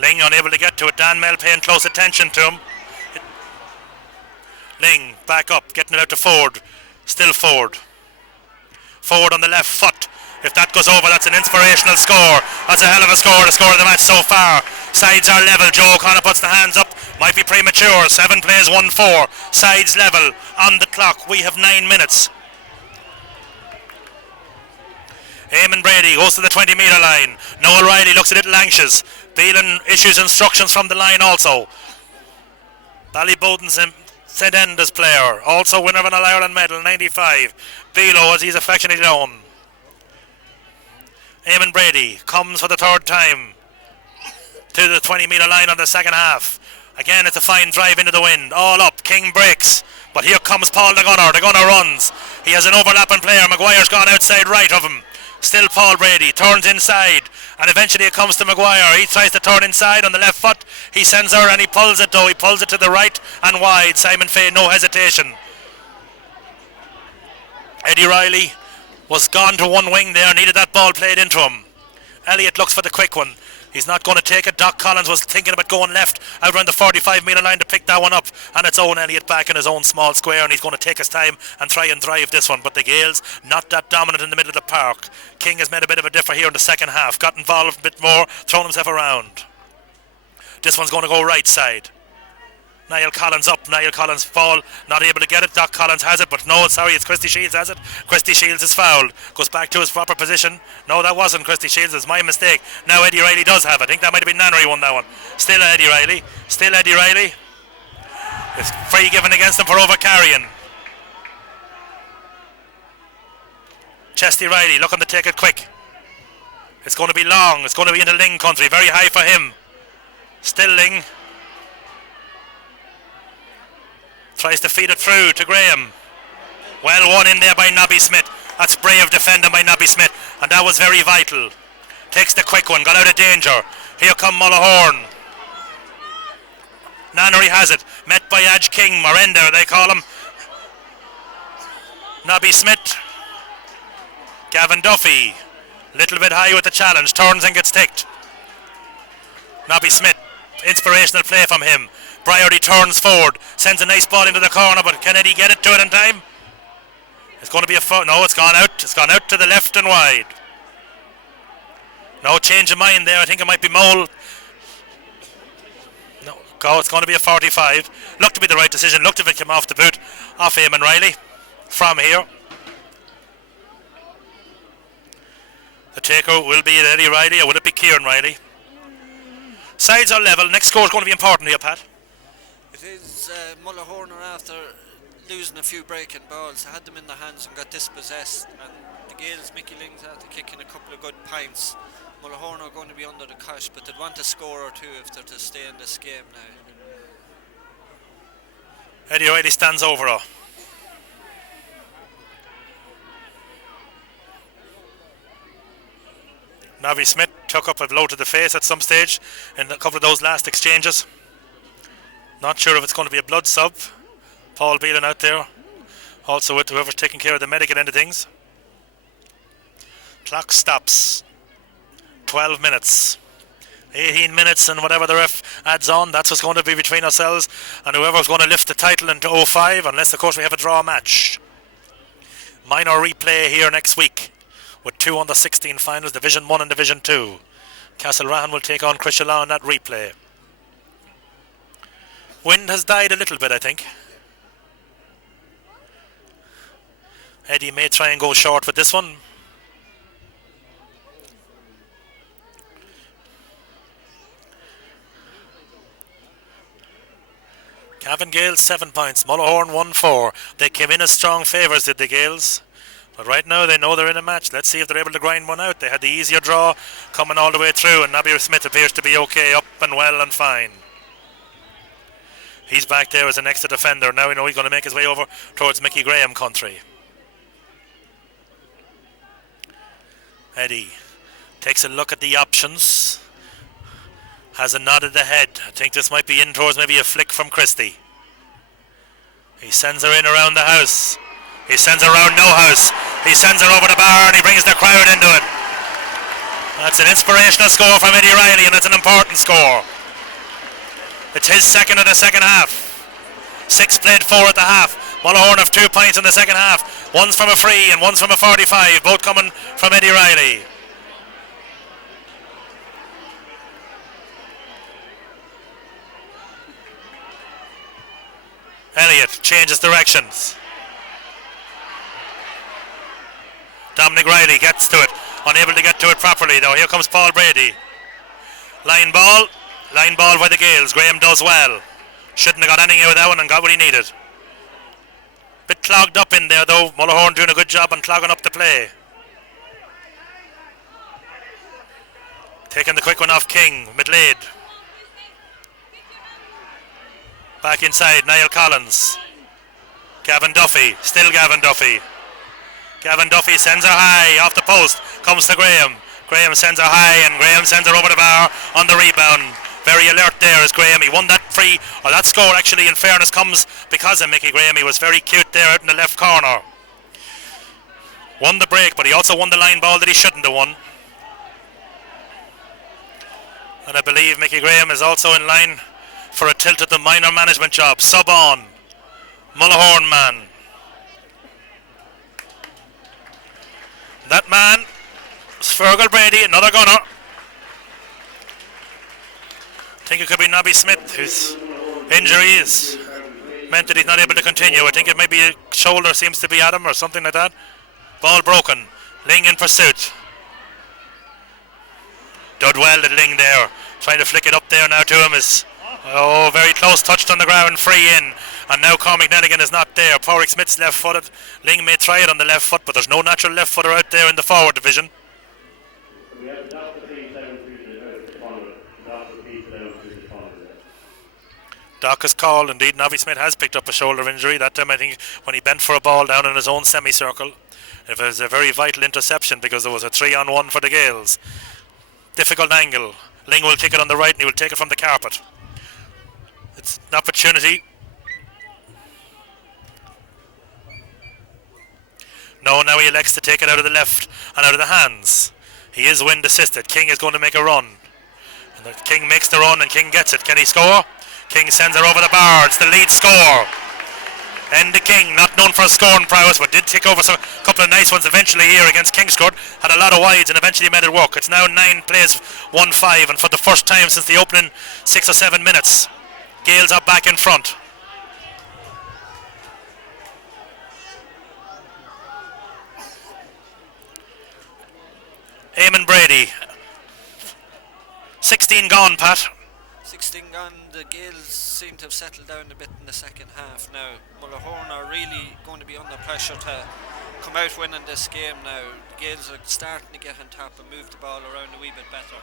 Ling unable to get to it. Dan Mell paying close attention to him. Ling back up, getting it out to Ford. Still Ford. Ford on the left foot. If that goes over, that's an inspirational score. That's a hell of a score, the score of the match so far. Sides are level. Joe O'Connor puts the hands up. Might be premature. 7 plays, 1-4. Sides level. On the clock, we have 9 minutes. Eamon Brady goes to the 20-metre line. Noel Riley looks a little anxious. Beelan issues instructions from the line also. Ballybowden's St Enda's player. Also winner of an All-Ireland medal, 95. Beelo, as he's affectionately known. Eamon Brady comes for the third time to the 20-metre line on the second half. Again, it's a fine drive into the wind. All up, King breaks. But here comes Paul the Gunner. The Gunner runs. He has an overlapping player. Maguire's gone outside right of him. Still Paul Brady. Turns inside. And eventually it comes to Maguire. He tries to turn inside on the left foot. He sends her and he pulls it though. He pulls it to the right and wide. Simon Fay, no hesitation. Eddie Riley was gone to one wing there, needed that ball played into him. Elliott looks for the quick one. He's not going to take it. Doc Collins was thinking about going left out around the 45-metre line to pick that one up, and it's Owen Elliott back in his own small square, and he's going to take his time and try and drive this one. But the Gaels not that dominant in the middle of the park. King has made a bit of a differ here in the second half, got involved a bit more, thrown himself around. This one's going to go right side. Niall Collins up, Niall Collins fall, not able to get it. Doc Collins has it, but no, sorry, it's Christy Shields has it. Christy Shields is fouled, goes back to his proper position. No, that wasn't Christy Shields, it's my mistake. Now Eddie Riley does have it. I think that might have been Nannery won that one. Still Eddie Riley. It's free given against him for over-carrying. Chesty Riley looking to take it quick. It's going to be long, it's going to be into Ling country, very high for him. Still Ling. Tries to feed it through to Graham. Well won in there by Nobby Smith. That's brave defending by Nobby Smith, and that was very vital. Takes the quick one, got out of danger. Here come Mullahorn. Nannery has it, met by Adge King, Morenda they call him. Nobby Smith. Gavin Duffy, little bit high with the challenge, turns and gets ticked. Nobby Smith, inspirational play from him. Briarty turns forward, sends a nice ball into the corner, but can Eddie get it to it in time? It's going to be no, it's gone out. It's gone out to the left and wide. No change of mind there. I think it might be Mole. No, go. It's going to be a 45. Looked to be the right decision. Looked if it came off the boot, off Eamon Riley. From here, the taker will be Eddie Riley, or will it be Kieran Riley? Sides are level. Next score is going to be important here, Pat. It is Mullahorn after losing a few breaking balls. I had them in the hands and got dispossessed, and the Gaels, Mickey Ling's after kicking a couple of good pints. Mullahorn are going to be under the cosh, but they'd want a score or two if they're to stay in this game now. Eddie Riley stands over her. Navi Smith took up a blow to the face at some stage in a couple of those last exchanges. Not sure if it's going to be a blood sub. Paul Beelan out there, also with whoever's taking care of the medical end of things. Clock stops. 12 minutes. 18 minutes and whatever the ref adds on, that's what's going to be between ourselves and whoever's going to lift the title into 05, unless of course we have a draw match. Minor replay here next week with 2 under 16 finals, Division 1 and Division 2. Castlerahan will take on Crishalaw in that replay. Wind has died a little bit, I think. Eddie may try and go short with this one. Cavan Gales 7 points, Mullahorn 1-4. They came in as strong favours, did the Gales. But right now they know they're in a match. Let's see if they're able to grind one out. They had the easier draw coming all the way through, and Nabir Smith appears to be okay, up and well and fine. He's back there as an extra defender. Now we know he's going to make his way over towards Mickey Graham country. Eddie takes a look at the options. Has a nod of the head. I think this might be in towards maybe a flick from Christie. He sends her in around the house. He sends her around no house. He sends her over the bar and he brings the crowd into it. That's an inspirational score from Eddie Riley, and it's an important score. It's his second of the second half. 6 played 4 at the half. Mullahorn have 2 points in the second half. One's from a free and one's from a 45, both coming from Eddie Riley. Elliott changes directions. Dominic Riley gets to it, unable to get to it properly though. Here comes Paul Brady. Line ball by the Gales. Graham does well. Shouldn't have got anything out of that one and got what he needed. Bit clogged up in there though. Mullahorn doing a good job on clogging up the play. Taking the quick one off King, Midlade. Back inside, Niall Collins. Gavin Duffy, still Gavin Duffy. Gavin Duffy sends her high off the post, comes to Graham. Graham sends her high and Graham sends her over the bar on the rebound. Very alert there is Graham. He won that free, or that score actually in fairness comes because of Mickey Graham. He was very cute there out in the left corner. Won the break, but he also won the line ball that he shouldn't have won. And I believe Mickey Graham is also in line for a tilt at the minor management job. Sub on. Mullahorn man. That man is Fergal Brady, another gunner. I think it could be Nobby Smith, whose injury is meant that he's not able to continue. I think it may be a shoulder seems to be at him or something like that. Ball broken. Ling in pursuit. Did well to Ling there. Trying to flick it up there now to him is very close, touched on the ground, free in. And now Cormac Nelligan is not there. Porrick Smith's left footed. Ling may try it on the left foot, but there's no natural left footer out there in the forward division. Doc is called. Indeed, Nobby Smith has picked up a shoulder injury. That time I think when he bent for a ball down in his own semicircle. It was a very vital interception because there was a 3-on-1 for the Gales. Difficult angle. Ling will kick it on the right and he will take it from the carpet. It's an opportunity. No, now he elects to take it out of the left and out of the hands. He is wind assisted. King is going to make a run. And King makes the run and King gets it. Can he score? King sends her over the bar. It's the lead score. And the King, not known for scoring prowess, but did take over a couple of nice ones eventually here against Kingscourt. Had a lot of wides and eventually made it work. It's now 9 plays, 1-5, and for the first time since the opening 6 or 7 minutes, Gales are back in front. Eamon Brady. 16 gone, Pat. 16 gone. The Gales seem to have settled down a bit in the second half now. Mullahorn are really going to be under pressure to come out winning this game now. The Gales are starting to get on top and move the ball around a wee bit better.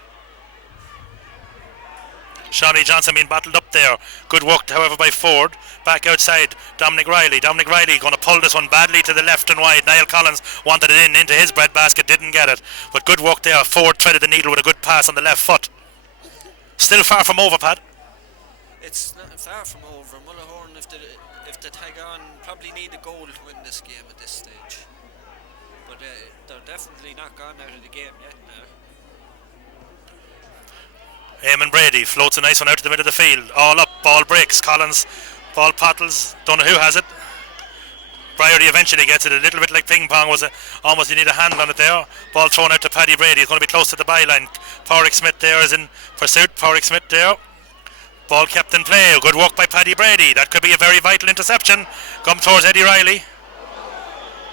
Shawnee Johnson being battled up there. Good work, however, by Ford. Back outside, Dominic Riley. Dominic Riley going to pull this one badly to the left and wide. Niall Collins wanted it into his breadbasket, didn't get it. But good work there. Ford threaded the needle with a good pass on the left foot. Still far from over, Pat. It's not far from over. Mullahorn, if they tag on, probably need a goal to win this game at this stage. But they're definitely not gone out of the game yet now. Eamon Brady floats a nice one out to the middle of the field. All up, ball breaks. Collins, ball paddles. Don't know who has it. Brierly eventually gets it. A little bit like ping pong. Almost you need a hand on it there. Ball thrown out to Paddy Brady. He's going to be close to the byline. Pádraig Smith there is in pursuit. Pádraig Smith there. Ball kept in play. Good work by Paddy Brady. That could be a very vital interception. Come towards Eddie Riley.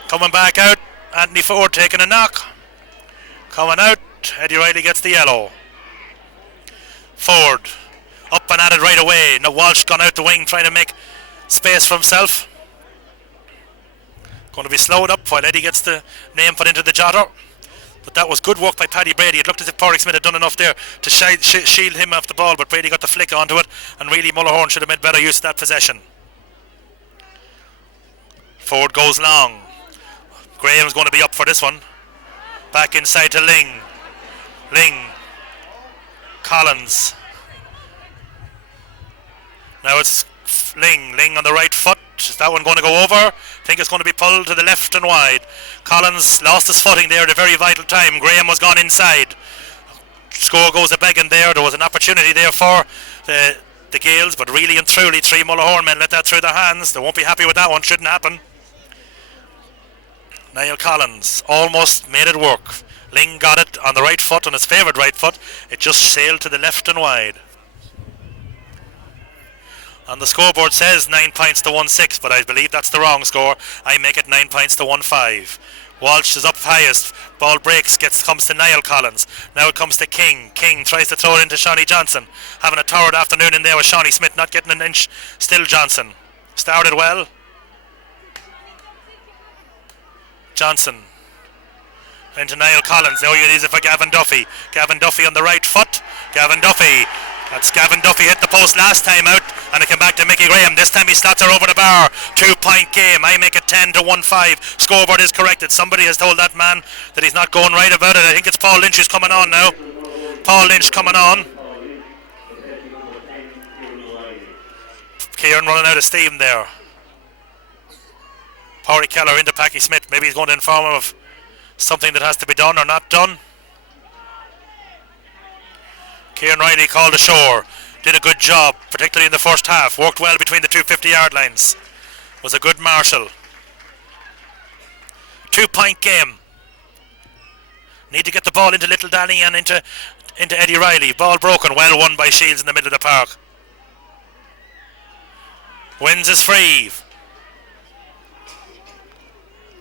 Coming back out. Anthony Ford taking a knock. Coming out. Eddie Riley gets the yellow. Ford up and at it right away. Now Walsh gone out the wing trying to make space for himself. Going to be slowed up while Eddie gets the name put into the jotter. But that was good work by Paddy Brady. It looked as if Pádraig Smith had done enough there to shield him off the ball, but Brady got the flick onto it, and really Mullahorn should have made better use of that possession. Ford goes long. Graham's going to be up for this one. Back inside to Ling. Collins. Now it's Ling on the right foot. Is that one going to go over? I think it's going to be pulled to the left and wide. Collins lost his footing there at a very vital time. Graham was gone inside. Score goes a begging there. There was an opportunity there for the Gales, but really and truly 3 Mullahorn men let that through their hands. They won't be happy with that one. Shouldn't happen. Niall Collins almost made it work. Ling got it on the right foot, on his favourite right foot. It just sailed to the left and wide. And the scoreboard says 9 points to 1-6, but I believe that's the wrong score. I make it 9 points to 1-5. Walsh is up highest. Ball breaks, comes to Niall Collins. Now it comes to King. King tries to throw it into Shawnee Johnson. Having a torrid afternoon in there with Shawnee Smith, not getting an inch. Still Johnson. Started well. Johnson. Into Niall Collins. Now it is it for Gavin Duffy. Gavin Duffy on the right foot. Gavin Duffy. That's Gavin Duffy hit the post last time out, and it came back to Mickey Graham. This time he slots her over the bar. 2-point game. I make it 10 to 1-5. Scoreboard is corrected. Somebody has told that man that he's not going right about it. I think it's Paul Lynch who's coming on now. Paul Lynch coming on. Kieran running out of steam there. Pádraig Keller into Packy Smith. Maybe he's going to inform him of something that has to be done or not done. Kieran Riley called ashore. Did a good job, particularly in the first half. Worked well between the two 50-yard lines. Was a good marshal. 2-point game. Need to get the ball into Little Danny and into Eddie Riley. Ball broken. Well won by Shields in the middle of the park. Wins is free.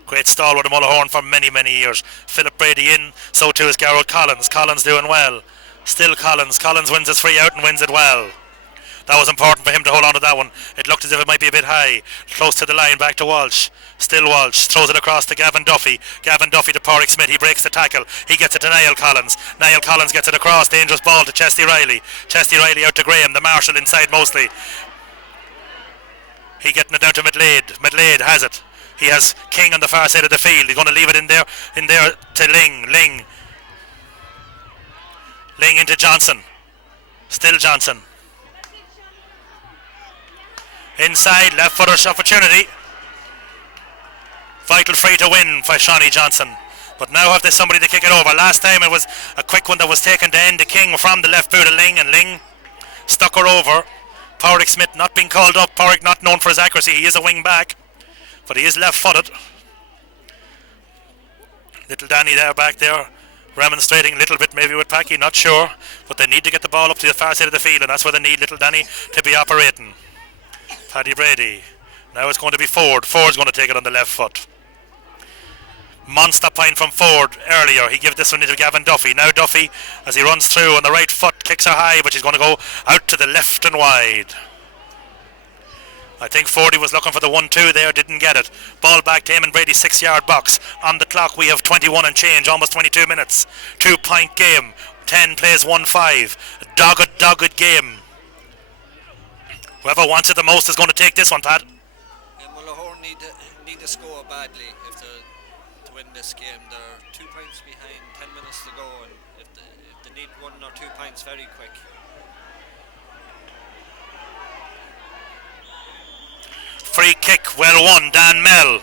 Great stalwart of Mullahorn for many, many years. Philip Brady in. So too is Garrod Collins. Collins doing well. Still Collins. Collins wins his free out and wins it well. That was important for him to hold on to that one. It looked as if it might be a bit high. Close to the line, back to Walsh. Still Walsh. Throws it across to Gavin Duffy. Gavin Duffy to Pádraig Smith. He breaks the tackle. He gets it to Niall Collins. Niall Collins gets it across. Dangerous ball to Chesty Riley. Chesty Riley out to Graham. The marshal inside mostly. He getting it down to Midlade. Midlade has it. He has King on the far side of the field. He's going to leave it in there to Ling. Ling into Johnson. Still Johnson. Inside, left footer's opportunity. Vital free to win for Shawnee Johnson. But now have they somebody to kick it over. Last time it was a quick one that was taken to end the King from the left boot of Ling, and Ling stuck her over. Pádraig Smith not being called up. Pádraig not known for his accuracy. He is a wing back, but he is left footed. Little Danny there back there, remonstrating a little bit maybe with Packy, not sure, but they need to get the ball up to the far side of the field, and that's where they need Little Danny to be operating. Paddy Brady. Now it's going to be Ford. Ford's going to take it on the left foot. Monster point from Ford earlier. He gave this one to Gavin Duffy. Now Duffy, as he runs through on the right foot, kicks her high, but she's going to go out to the left and wide. I think Fordy was looking for the 1-2 there, didn't get it. Ball back to Eamon Brady's 6-yard box. On the clock we have 21 and change, almost 22 minutes. 2-point game. 10 plays 1-5. Dogged game. Whoever wants it the most is going to take this one, Pat. Mullahorn need to score badly if they're to win this game. They're 2 points behind, 10 minutes to go, and if they need 1 or 2 points very quick. Free kick, well won, Dan Mell.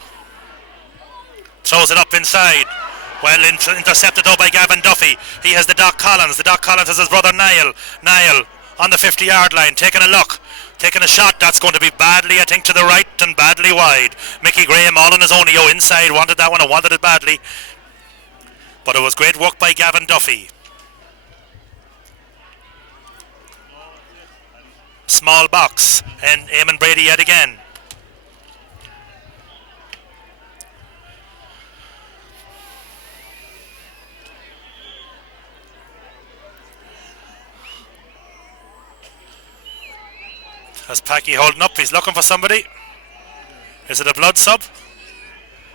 Throws it up inside. Well intercepted though by Gavin Duffy. He has the Doc Collins. The Doc Collins has his brother Niall. Niall on the 50-yard line, taking a look. Taking a shot. That's going to be badly, I think, to the right and badly wide. Mickey Graham all on his own. Inside. Wanted that one and wanted it badly. But it was great work by Gavin Duffy. Small box. And Eamon Brady yet again. Has Packy holding up? He's looking for somebody. Is it a blood sub?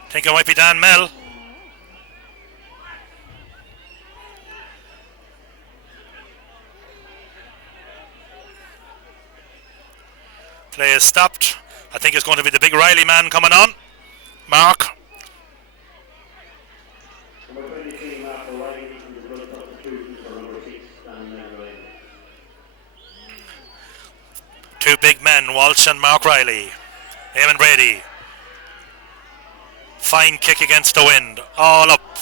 I think it might be Dan Mell. Play is stopped. I think it's going to be the big Riley man coming on. Mark. Number 23, Mark O'Reilly, the blood substitution for number 6, Dan Mel. Two big men, Walsh and Mark Riley. Eamon Brady. Fine kick against the wind. All up.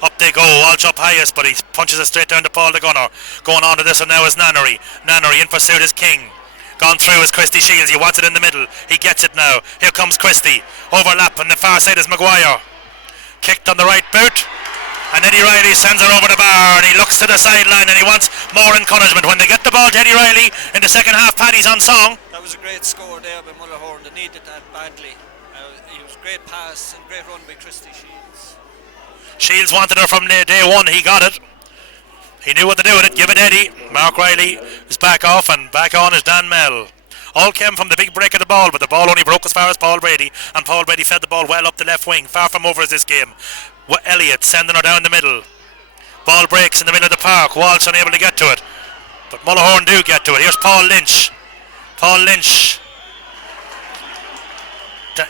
Up they go. Walsh up highest, but he punches it straight down to Paul the Gunner. Going on to this one now is Nannery. Nannery in pursuit is King. Gone through is Christy Shields. He wants it in the middle. He gets it now. Here comes Christy. Overlap on the far side is Maguire. Kicked on the right boot. And Eddie Riley sends her over the bar, and he looks to the sideline and he wants more encouragement. When they get the ball to Eddie Riley in the second half, Paddy's on song. That was a great score there by Mullahorn. They needed that badly. It was a great pass and great run by Christy Shields. Shields wanted her from day one. He got it. He knew what to do with it. Give it Eddie. Mark Riley is back off, and back on is Dan Mell. All came from the big break of the ball, but the ball only broke as far as Paul Brady, and Paul Brady fed the ball well up the left wing. Far from over is this game. Elliott sending her down the middle. Ball breaks in the middle of the park. Walsh unable to get to it, but Mullahorn do get to it. Here's Paul Lynch. Paul Lynch.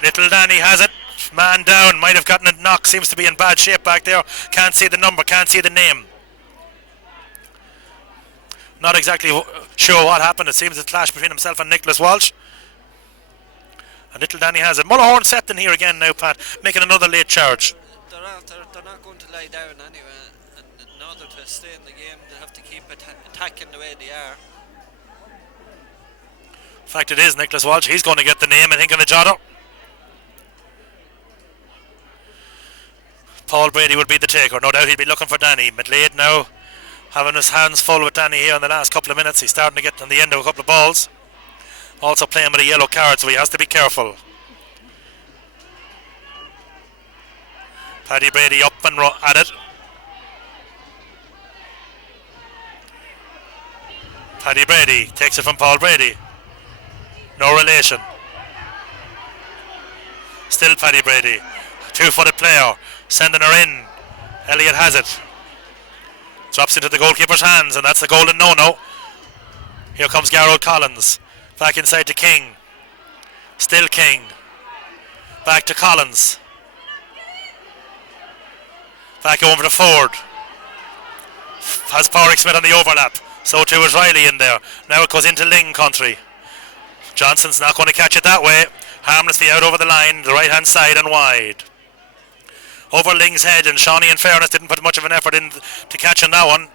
Little Danny has it. Man down. Might have gotten a knock. Seems to be in bad shape back there. Can't see the number. Can't see the name. Not exactly sure what happened. It seems a clash between himself and Nicholas Walsh. And Little Danny has it. Mullahorn set in here again now, Pat, making another late charge. They're not going to lie down anyway, and in order to stay in the game they have to keep attacking the way they are. Fact it is Nicholas Walsh. He's going to get the name, I think, on the jotto. Paul Brady would be the taker. No doubt he'd be looking for Danny. Midlade now having his hands full with Danny here in the last couple of minutes. He's starting to get on the end of a couple of balls. Also playing with a yellow card, so he has to be careful. Paddy Brady up and at it. Paddy Brady takes it from Paul Brady. No relation. Still Paddy Brady. Two-footed player. Sending her in. Elliott has it. Drops into the goalkeeper's hands, and that's the golden no-no. Here comes Garrod Collins. Back inside to King. Still King. Back to Collins. Back over to Ford. Has Porrick Smith on the overlap. So too is Riley in there. Now it goes into Ling country. Johnson's not going to catch it that way. Harmlessly out over the line, the right hand side and wide. Over Ling's head, and Shawnee in fairness didn't put much of an effort in to catch on that one.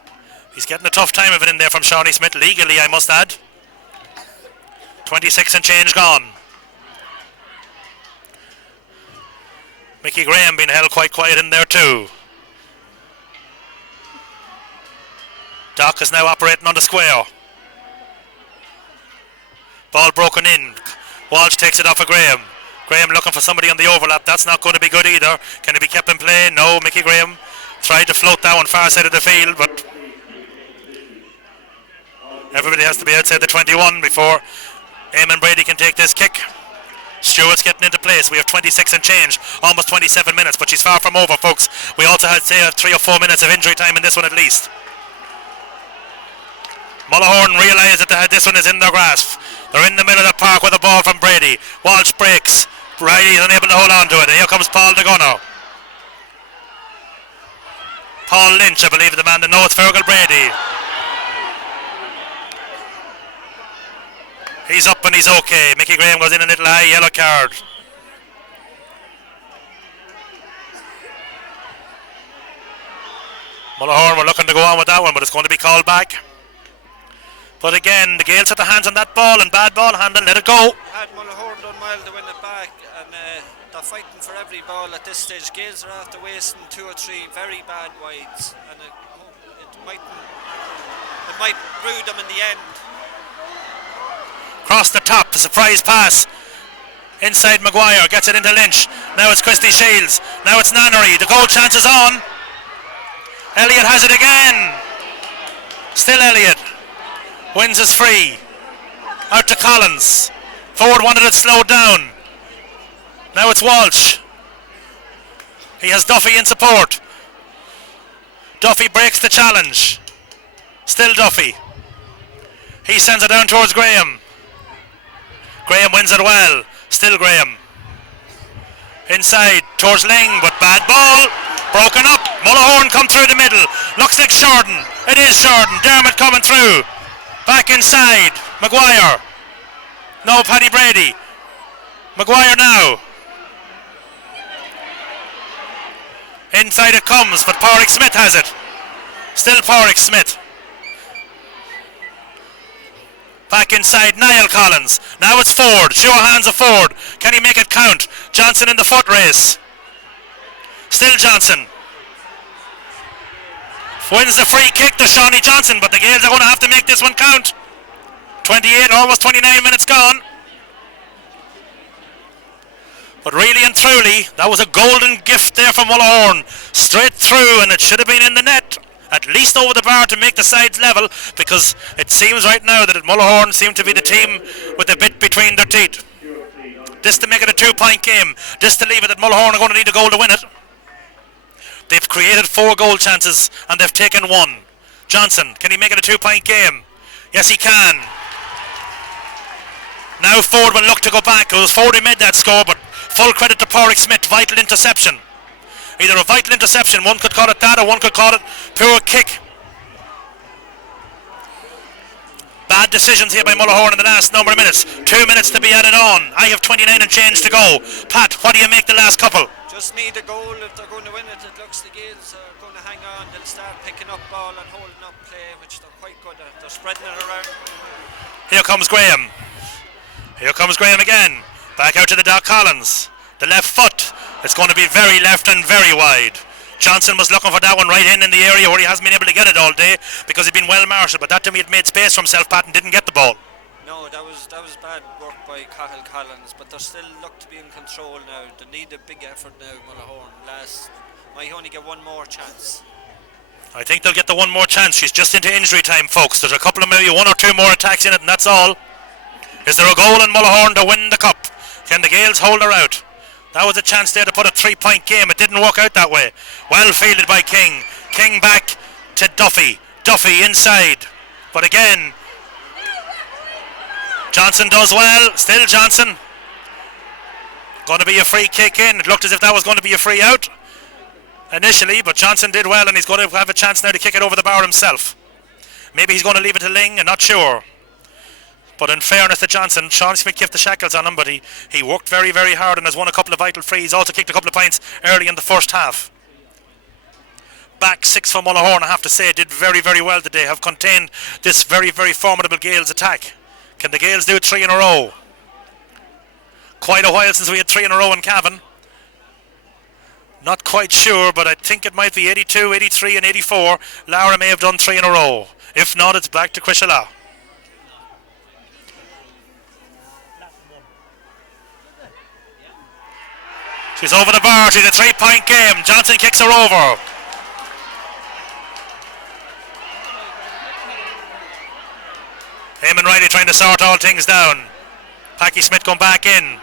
He's getting a tough time of it in there from Shawnee Smith, legally I must add. 26 and change gone. Mickey Graham being held quite quiet in there too. Doc is now operating on the square. Ball broken in. Walsh takes it off of Graham. Graham looking for somebody on the overlap. That's not going to be good either. Can it be kept in play? No. Mickey Graham tried to float that one far side of the field, but everybody has to be outside the 21 before Eamon Brady can take this kick. Stewart's getting into place. We have 26 and change, almost 27 minutes, but she's far from over, folks. We also had, say, 3 or 4 minutes of injury time in this one at least. Mullahorn realised that this one is in their grasp. They're in the middle of the park with a ball from Brady. Walsh breaks. Riley's unable to hold on to it. And here comes Paul DeGunno. Paul Lynch, I believe, the man that knows Fergal Brady. He's up and he's okay. Mickey Graham goes in a little high, yellow card. Mullahorn were looking to go on with that one, but it's going to be called back. But again, the Gaels had their hands on that ball and bad ball handle, let it go. Had Mullahorn done well to win it back, and they're fighting for every ball at this stage. Gaels are after wasting 2 or 3 very bad wides, and it might rue them in the end. Across the top, a surprise pass. Inside Maguire, gets it into Lynch. Now it's Christy Shields. Now it's Nannery. The goal chance is on. Elliott has it again. Still Elliott. Wins his free. Out to Collins. Forward wanted it slowed down. Now it's Walsh. He has Duffy in support. Duffy breaks the challenge. Still Duffy. He sends it down towards Graham. Graham wins it well. Still Graham. Inside towards Ling, but bad ball. Broken up. Mullahorn come through the middle. Looks like Shorten. It is Shorten. Dermot coming through. Back inside. Maguire. No, Paddy Brady. Maguire now. Inside it comes, but Pádraig Smith has it. Still Pádraig Smith. Back inside, Niall Collins. Now it's Ford. Sure hands of Ford. Can he make it count? Johnson in the foot race. Still Johnson. Wins the free kick to Shawnee Johnson, but the Gaels are going to have to make this one count. 28, almost 29 minutes gone. But really and truly, that was a golden gift there from Mullahorn. Straight through, and it should have been in the net. At least over the bar to make the sides level, because it seems right now that Mullahorn seem to be the team with a bit between their teeth. This to make it a 2-point game. This to leave it that Mullahorn are going to need a goal to win it. They've created 4 goal chances and they've taken 1. Johnson, can he make it a 2-point game? Yes, he can. Now Ford will look to go back. It was Ford who made that score, but full credit to Pádraig Smith. Vital interception. Either a vital interception, one could call it that, or one could call it pure kick. Bad decisions here by Mullahorn in the last number of minutes. 2 minutes to be added on. I have 29 and change to go. Pat, what do you make the last couple? Just need a goal if they're going to win it. It looks the Gaels are going to hang on. They'll start picking up ball and holding up play, which they're quite good at. They're spreading it around. Here comes Graham. Here comes Graham again. Back out to the Doc Collins. The left foot. It's going to be very left and very wide. Johnson was looking for that one right in the area where he hasn't been able to get it all day because he'd been well marshalled. But that to me had made space for himself, Pat, and didn't get the ball. No, that was bad work by Cahill Collins, but they still look to be in control now. They need a big effort now, Mullahorn. Might only get one more chance. I think they'll get the one more chance. She's just into injury time, folks. There's a couple of maybe 1 or 2 more attacks in it, and that's all. Is there a goal in Mullahorn to win the cup? Can the Gaels hold her out? That was a chance there to put a 3-point game. It didn't work out that way. Well fielded by King. King back to Duffy. Duffy inside. But again, Johnson does well. Still Johnson. Going to be a free kick in. It looked as if that was going to be a free out initially, but Johnson did well, and he's going to have a chance now to kick it over the bar himself. Maybe he's going to leave it to Ling. I'm not sure. But in fairness to Johnson, Sean Smith kept the shackles on him, but he worked very, very hard and has won a couple of vital frees. Also kicked a couple of points early in the first half. Back 6 for Mullahorn, I have to say, did very, very well today. Have contained this very, very formidable Gaels attack. Can the Gaels do 3 in a row? Quite a while since we had 3 in a row in Cavan. Not quite sure, but I think it might be 82, 83 and 84. Lara may have done 3 in a row. If not, it's back to Quishala. She's over the bar. She's a 3-point game. Johnson kicks her over. Eamon Riley trying to sort all things down. Packy Smith going back in.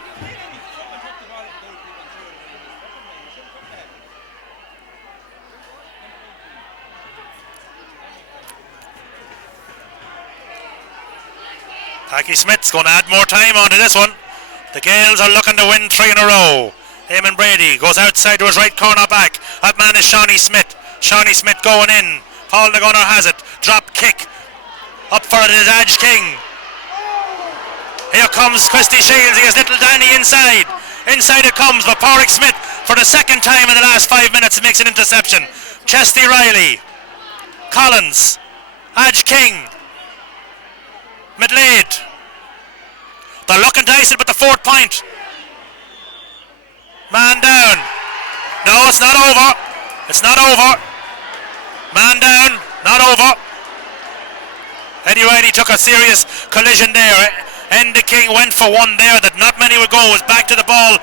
Aki Smith's going to add more time onto this one. The Gales are looking to win 3 in a row. Eamon Brady goes outside to his right corner back. That man is Shawnee Smith. Shawnee Smith going in. Paul the Gunner has it. Drop kick. Up for it is Adge King. Here comes Christy Shields. He has little Danny inside. Inside it comes, but Pádraig Smith for the second time in the last 5 minutes makes an interception. Chesty Riley. Collins. Adge King. Midlade. They're looking to ice it with the 4th point. Man down. No, it's not over. It's not over. Man down. Not over. Eddie Riley took a serious collision there. Andy King went for one there that not many would go. Was back to the ball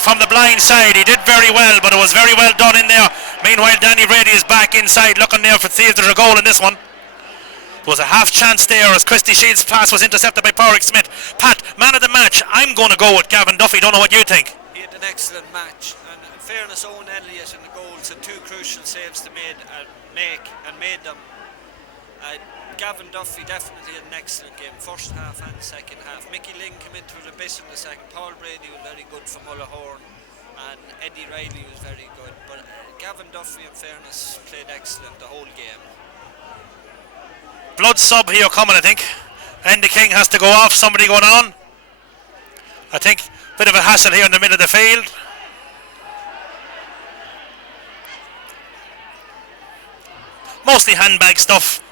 from the blind side. He did very well, but it was very well done in there. Meanwhile, Danny Brady is back inside looking there to see if there's a goal in this one. There was a half chance there as Christy Shields' pass was intercepted by Pádraig Smith. Pat, man of the match, I'm going to go with Gavin Duffy. Don't know what you think. He had an excellent match, and in fairness, Owen Elliott in the goals had 2 crucial saves to make and made them. Gavin Duffy definitely had an excellent game, first half and second half. Mickey Lynn came into it a bit in the second. Paul Brady was very good for Mullahorn, and Eddie Riley was very good. But Gavin Duffy, in fairness, played excellent the whole game. Blood sub here coming, I think. Andy King has to go off, somebody going on. I think a bit of a hassle here in the middle of the field. Mostly handbag stuff.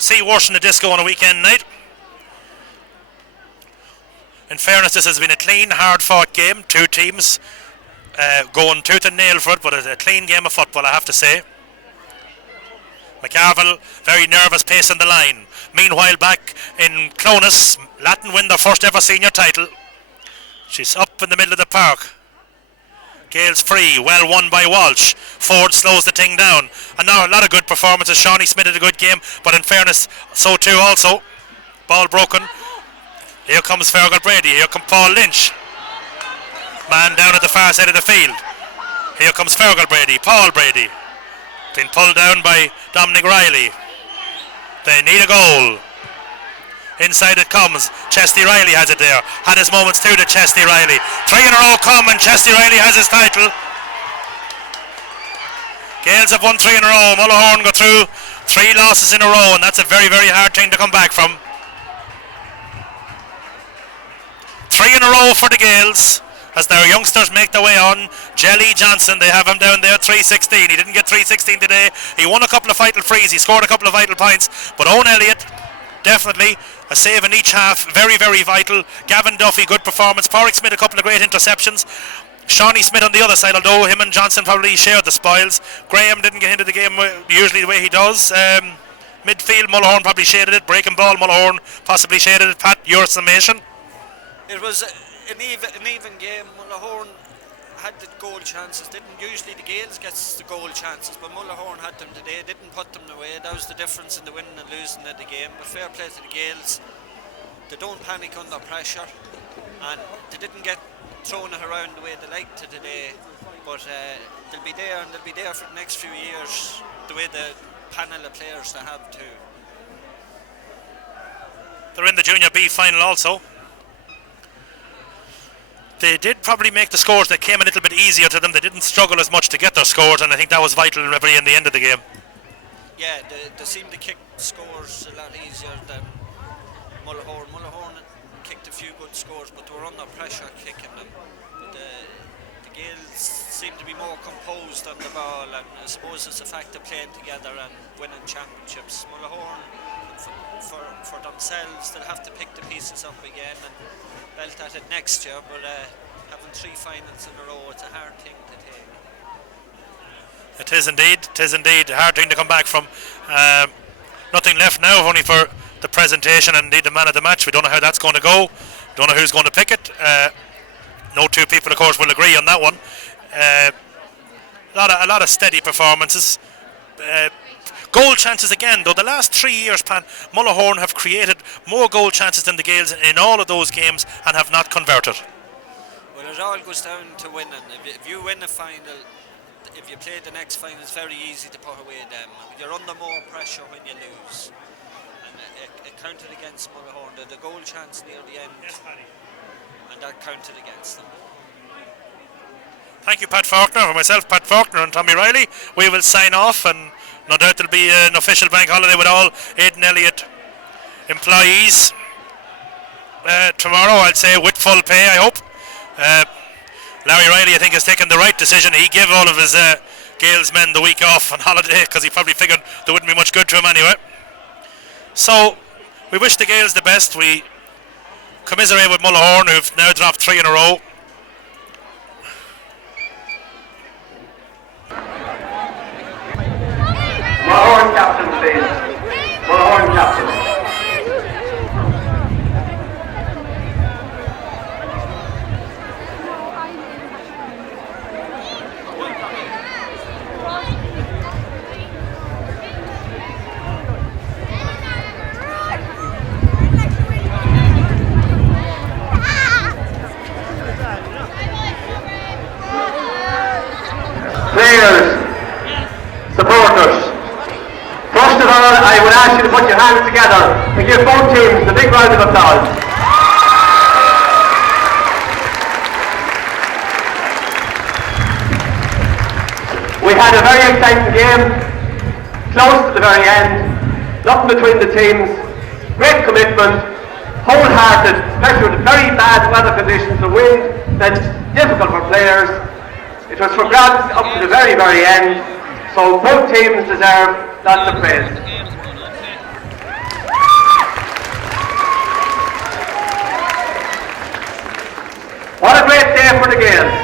See worse in the disco on a weekend night. In fairness, this has been a clean, hard-fought game. 2 teams going tooth and nail for it, but it's a clean game of football, I have to say. McCarville, very nervous, pacing the line. Meanwhile, back in Clonus, Latin win their first ever senior title. She's up in the middle of the park. Gales free, well won by Walsh. Ford slows the thing down. And now a lot of good performances. Shawnee Smith had a good game, but in fairness, so too also. Ball broken. Here comes Fergal Brady. Here comes Paul Lynch. Man down at the far side of the field. Here comes Fergal Brady. Paul Brady. Been pulled down by Dominic Riley. They need a goal. Inside it comes. Chesty Riley has it there. Had his moments too to Chesty Riley. 3 in a row come and Chesty Riley has his title. Gales have won 3 in a row. Mullahorn go through 3 losses in a row, and that's a very, very hard thing to come back from. 3 in a row for the Gales as their youngsters make their way on. Jelly Johnson, they have him down there, 316. He didn't get 316 today. He won a couple of vital frees. He scored a couple of vital points. But Owen Elliott, definitely a save in each half, very, very vital. Gavin Duffy, good performance. Pádraig Smith, a couple of great interceptions. Shawnee Smith on the other side, although him and Johnson probably shared the spoils. Graham didn't get into the game usually the way he does. Midfield, Mullahorn probably shaded it. Breaking ball, Mullahorn possibly shaded it. Pat, your summation? It was an even game. Mullahorn had the goal chances. Usually the Gales gets the goal chances, but Mullahorn had them today. Didn't put them away. That was the difference in the winning and losing of the game. But fair play to the Gales. They don't panic under pressure, and they didn't get thrown around the way they liked to today. But they'll be there, and they'll be there for the next few years. The way the panel of players they have too. They're in the Junior B final also. They did probably make the scores that came a little bit easier to them. They didn't struggle as much to get their scores, and I think that was vital in the end of the game. Yeah, they seemed to kick scores a lot easier than Mullahorn. Mullahorn kicked a few good scores, but they were under pressure kicking them. But the Gales seemed to be more composed on the ball, and I suppose it's a fact of playing together and winning championships. Mullahorn, for themselves, they'll have to pick the pieces up again and belt at it next year, but having 3 finals in a row, it's a hard thing to take. It is indeed a hard thing to come back from. Nothing left now, only for the presentation and indeed the man of the match. We don't know how that's going to go. Don't know who's going to pick it. No 2 people, of course, will agree on that one. A lot of steady performances. Goal chances again, though the last 3 years, Pan, Mullahorn have created more goal chances than the Gales in all of those games and have not converted. Well, it all goes down to winning. If you win a final, if you play the next final, it's very easy to put away them. You're under more pressure when you lose. And it counted against Mullahorn. They had a goal chance near the end, and that counted against them. Thank you, Pat Faulkner. For myself, Pat Faulkner and Tommy Riley, we will sign off, and no doubt there'll be an official bank holiday with all Aidan Elliott employees tomorrow, I'll say, with full pay, I hope. Larry Riley, I think, has taken the right decision. He gave all of his Gales men the week off on holiday because he probably figured there wouldn't be much good to him anyway. So we wish the Gales the best. We commiserate with Mullahorn, who've now dropped 3 in a row. Mullahorn captain, please. Mullahorn captain. Players, supporters, first of all, I would ask you to put your hands together and give both teams a big round of applause. We had a very exciting game, close to the very end, nothing between the teams, great commitment, wholehearted, especially with very bad weather conditions, the wind, that's difficult for players. It was for grabs up to the very, very end, so both teams deserve lots of praise. What a great day for the Gales.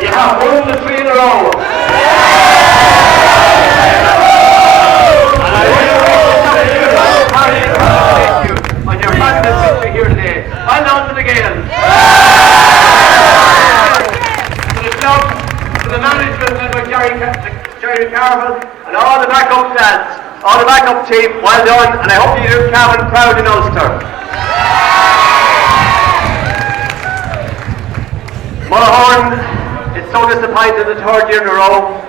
You have won the 3 in a row. And I wish you on your fabulous victory here today. Well done to the Gales. To the club, to the management led by Jerry Carville, and all the backup lads, all the backup team, well done, and I hope you do Cavan proud in Ulster. Mullahorn is so disappointed the 3rd year in a row.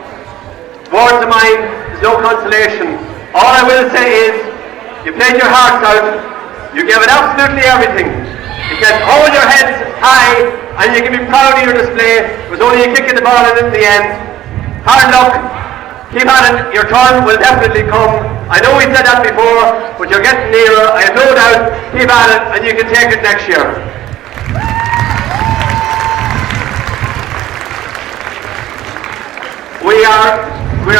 Words of mine is no consolation. All I will say is, you played your hearts out, you gave it absolutely everything. You can hold your heads high and you can be proud of your display. It was only a kick in the ball in the end. Hard luck, keep at it, your turn will definitely come. I know we said that before, but you're getting nearer, I have no doubt. Keep at it and you can take it next year. We are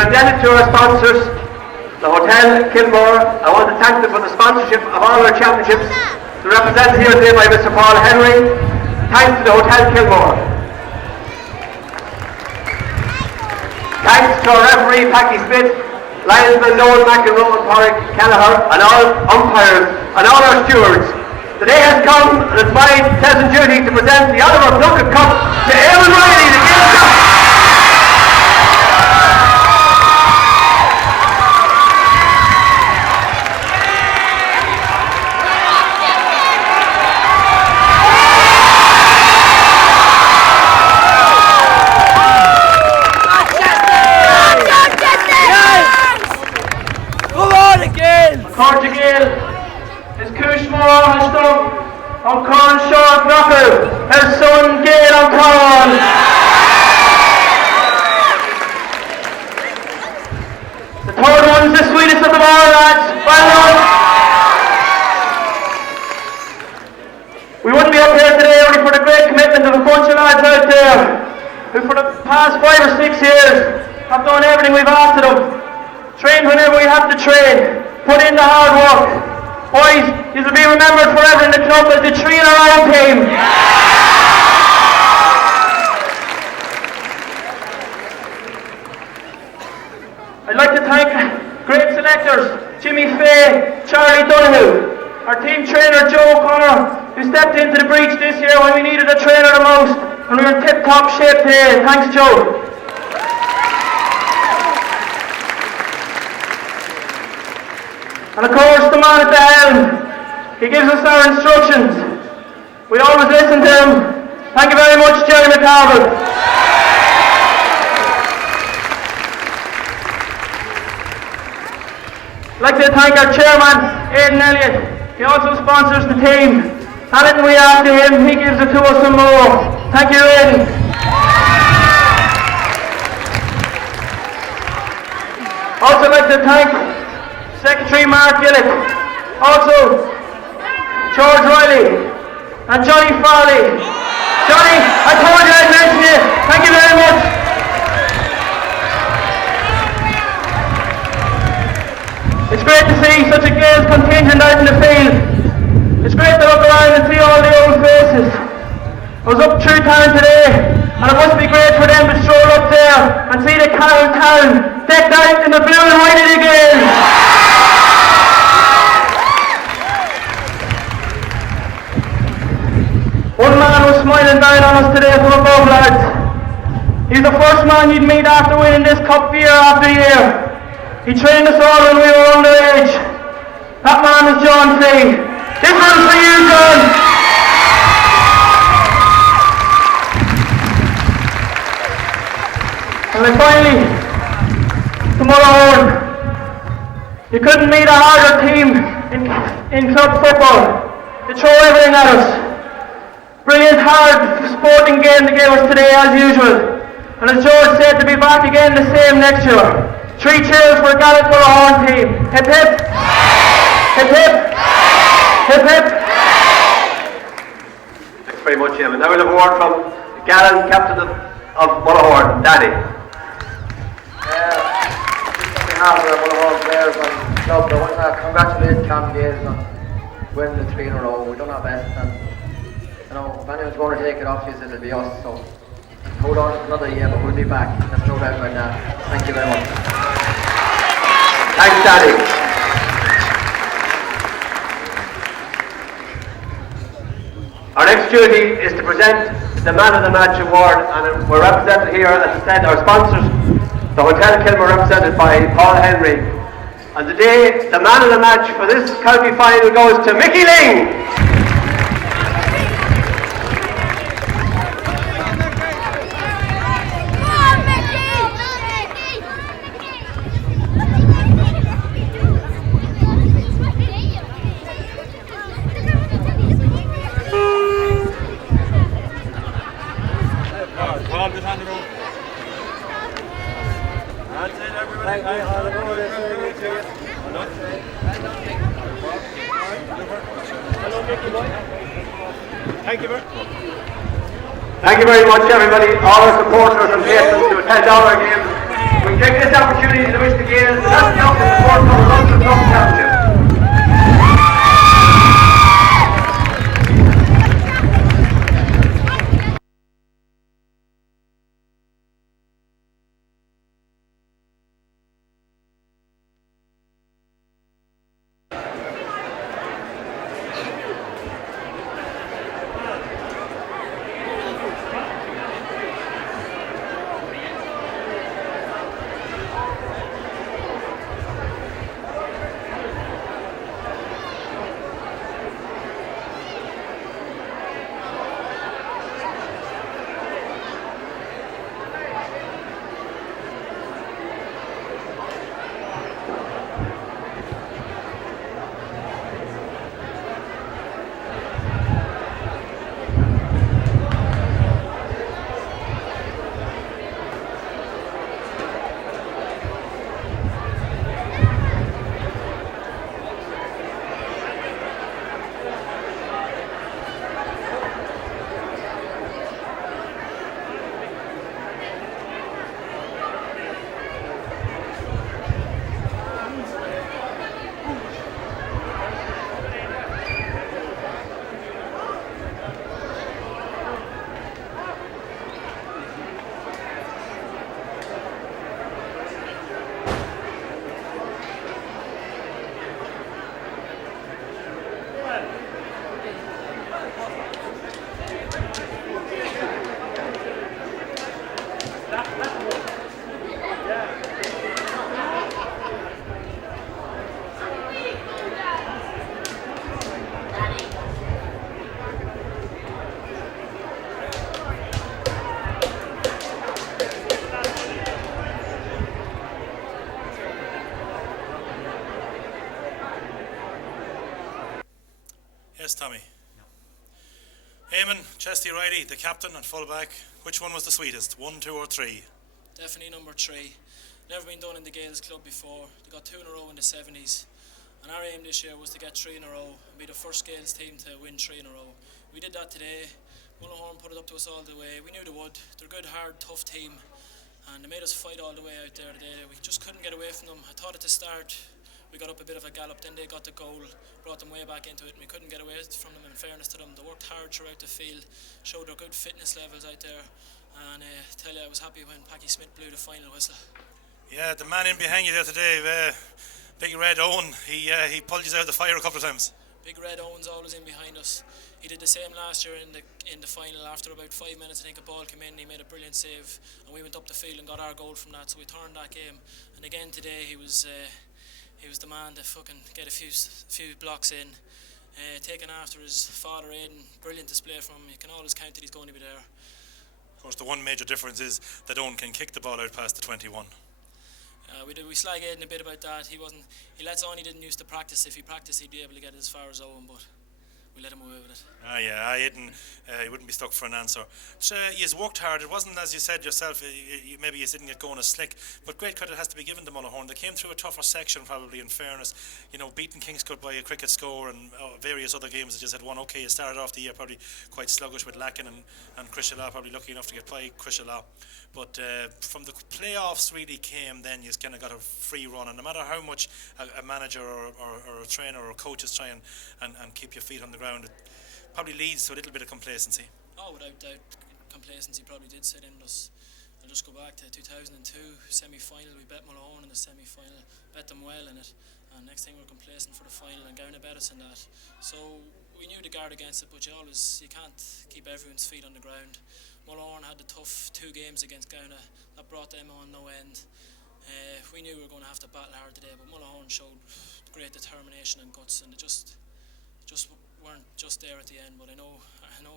indebted to our sponsors, the Hotel Kilmore. I want to thank them for the sponsorship of all our championships. The represented here today by Mr. Paul Henry. Thanks to the Hotel Kilmore. Thanks to our referee, Packy Smith, linesman Noel McEnroe, Porrick Kelleher, and all umpires, and all our stewards. The day has come, and it's my pleasant duty to present the Oliver Plunkett Cup to Eamon Riley, the Gales captain. Portugal is Cushmore on stump, on Corn short knuckle, her son Gael on Corn. The 3rd one's the sweetest of them all, lads. Well done. We wouldn't be up here today only for the great commitment of a bunch of lads out there who for the past 5 or 6 years have done everything we've asked of them. Trained whenever we have to train. Put in the hard work. Boys, you will be remembered forever in the club as the 3 in a row team. I'd like to thank great selectors, Jimmy Fay, Charlie Donoghue, our team trainer Joe O'Connor, who stepped into the breach this year when we needed a trainer the most, and we were in tip-top shape today. Thanks, Joe. And of course, the man at the helm, he gives us our instructions. We always listen to him. Thank you very much, Jerry McCarville. like to thank our chairman, Aidan Elliott. He also sponsors the team. Anything we ask of him, he gives it to us and more. Thank you, Aidan. Also like to thank Secretary Mark Gillick, also George Riley and Johnny Farley. Johnny, I told you I'd mention you. Thank you very much. It's great to see such a Gales contingent out in the field. It's great to look around and see all the old faces. I was up through town today, and it must be great for them to stroll up there and see the Carroll town decked out in the blue and white of the Gales. One man was smiling down on us today from above, lads. He's the first man you'd meet after winning this cup year after year. He trained us all when we were underage. That man is John Fee. This one's for you, John. And then finally, to Mullahorn. You couldn't meet a harder team in club football. They throw everything at us. Brilliant, hard sporting game they gave us today as usual. And as George said, to be back again the same next year. 3 cheers for Gallant Mullahorn team. Hip hip. Hip hip. Hip hip. Thanks very much, Jim. And now we'll have a word from the gallant captain of Mullahorn, Daddy. On behalf of the Mullahorn players and club, I want to congratulate Cam Gales on winning the 3 in a row. We've done our best, and if anyone's going to take it off you, it'll be us. So hold on another year, but we'll be back. There's no doubt about that. Thank you very much. Thanks, Daddy. Our next duty is to present the Man of the Match award, and we're represented here, as I said, our sponsors, the Hotel Kilmer, represented by Paul Henry. And today, the Man of the Match for this county final goes to Mickey Ling. Thank you very much, everybody, all our supporters and patrons who attend all our games. We take this opportunity to wish the Gales the best luck to support for the London Club Championship. Yes, Tommy. Eamon, Chesty Riley, the captain and fullback. Which one was the sweetest? 1, 2 or 3? Definitely number 3. Never been done in the Gaels club before. They got 2 in a row in the 70s. And our aim this year was to get 3 in a row and be the first Gaels team to win 3 in a row. We did that today. Mullahorn put it up to us all the way. We knew they would. They're a good, hard, tough team. And they made us fight all the way out there today. We just couldn't get away from them. I thought at the start we got up a bit of a gallop, then they got the goal, brought them way back into it, and we couldn't get away from them. In fairness to them, they worked hard throughout the field, showed their good fitness levels out there, and tell you I was happy when Packy Smith blew the final whistle. Yeah, the man in behind you there today, Big Red Owen, he pulled you out of the fire a couple of times. Big Red Owen's always in behind us. He did the same last year in the final. After about 5 minutes, I think a ball came in, he made a brilliant save, and we went up the field and got our goal from that, so we turned that game. And again today he was the man to fucking get a few blocks in, taking after his father Aidan. Brilliant display from him. You can always count that he's going to be there. Of course, the one major difference is that Owen can kick the ball out past the 21. We slag Aidan a bit about that. He lets on, he didn't used to practice. If he practiced, he'd be able to get as far as Owen, but we let him away with it. Aidan, he wouldn't be stuck for an answer. So he's worked hard. It wasn't, as you said yourself, maybe he didn't get going as slick, but great credit has to be given to Mullahorn. They came through a tougher section, probably, in fairness. You know, beating Kingscote by a cricket score and various other games that just had won. Okay, you started off the year probably quite sluggish with Lacken and Crishala, probably lucky enough to get by Crishala. But from the playoffs really came, then you kind of got a free run, and no matter how much a manager or a trainer or a coach is trying and keep your feet on the ground, it probably leads to a little bit of complacency. Oh, without doubt, complacency probably did set in with us. I'll just go back to 2002 semi-final. We bet Mullahorn in the semi-final, bet them well in it, and next thing we're complacent for the final, and Gowna bet us in that. So we knew to guard against it, but you can't keep everyone's feet on the ground. Mullahorn had the tough 2 games against Gowna that brought them on no end. We knew we were going to have to battle hard today, but Mullahorn showed great determination and guts, and they just weren't just there at the end. But I know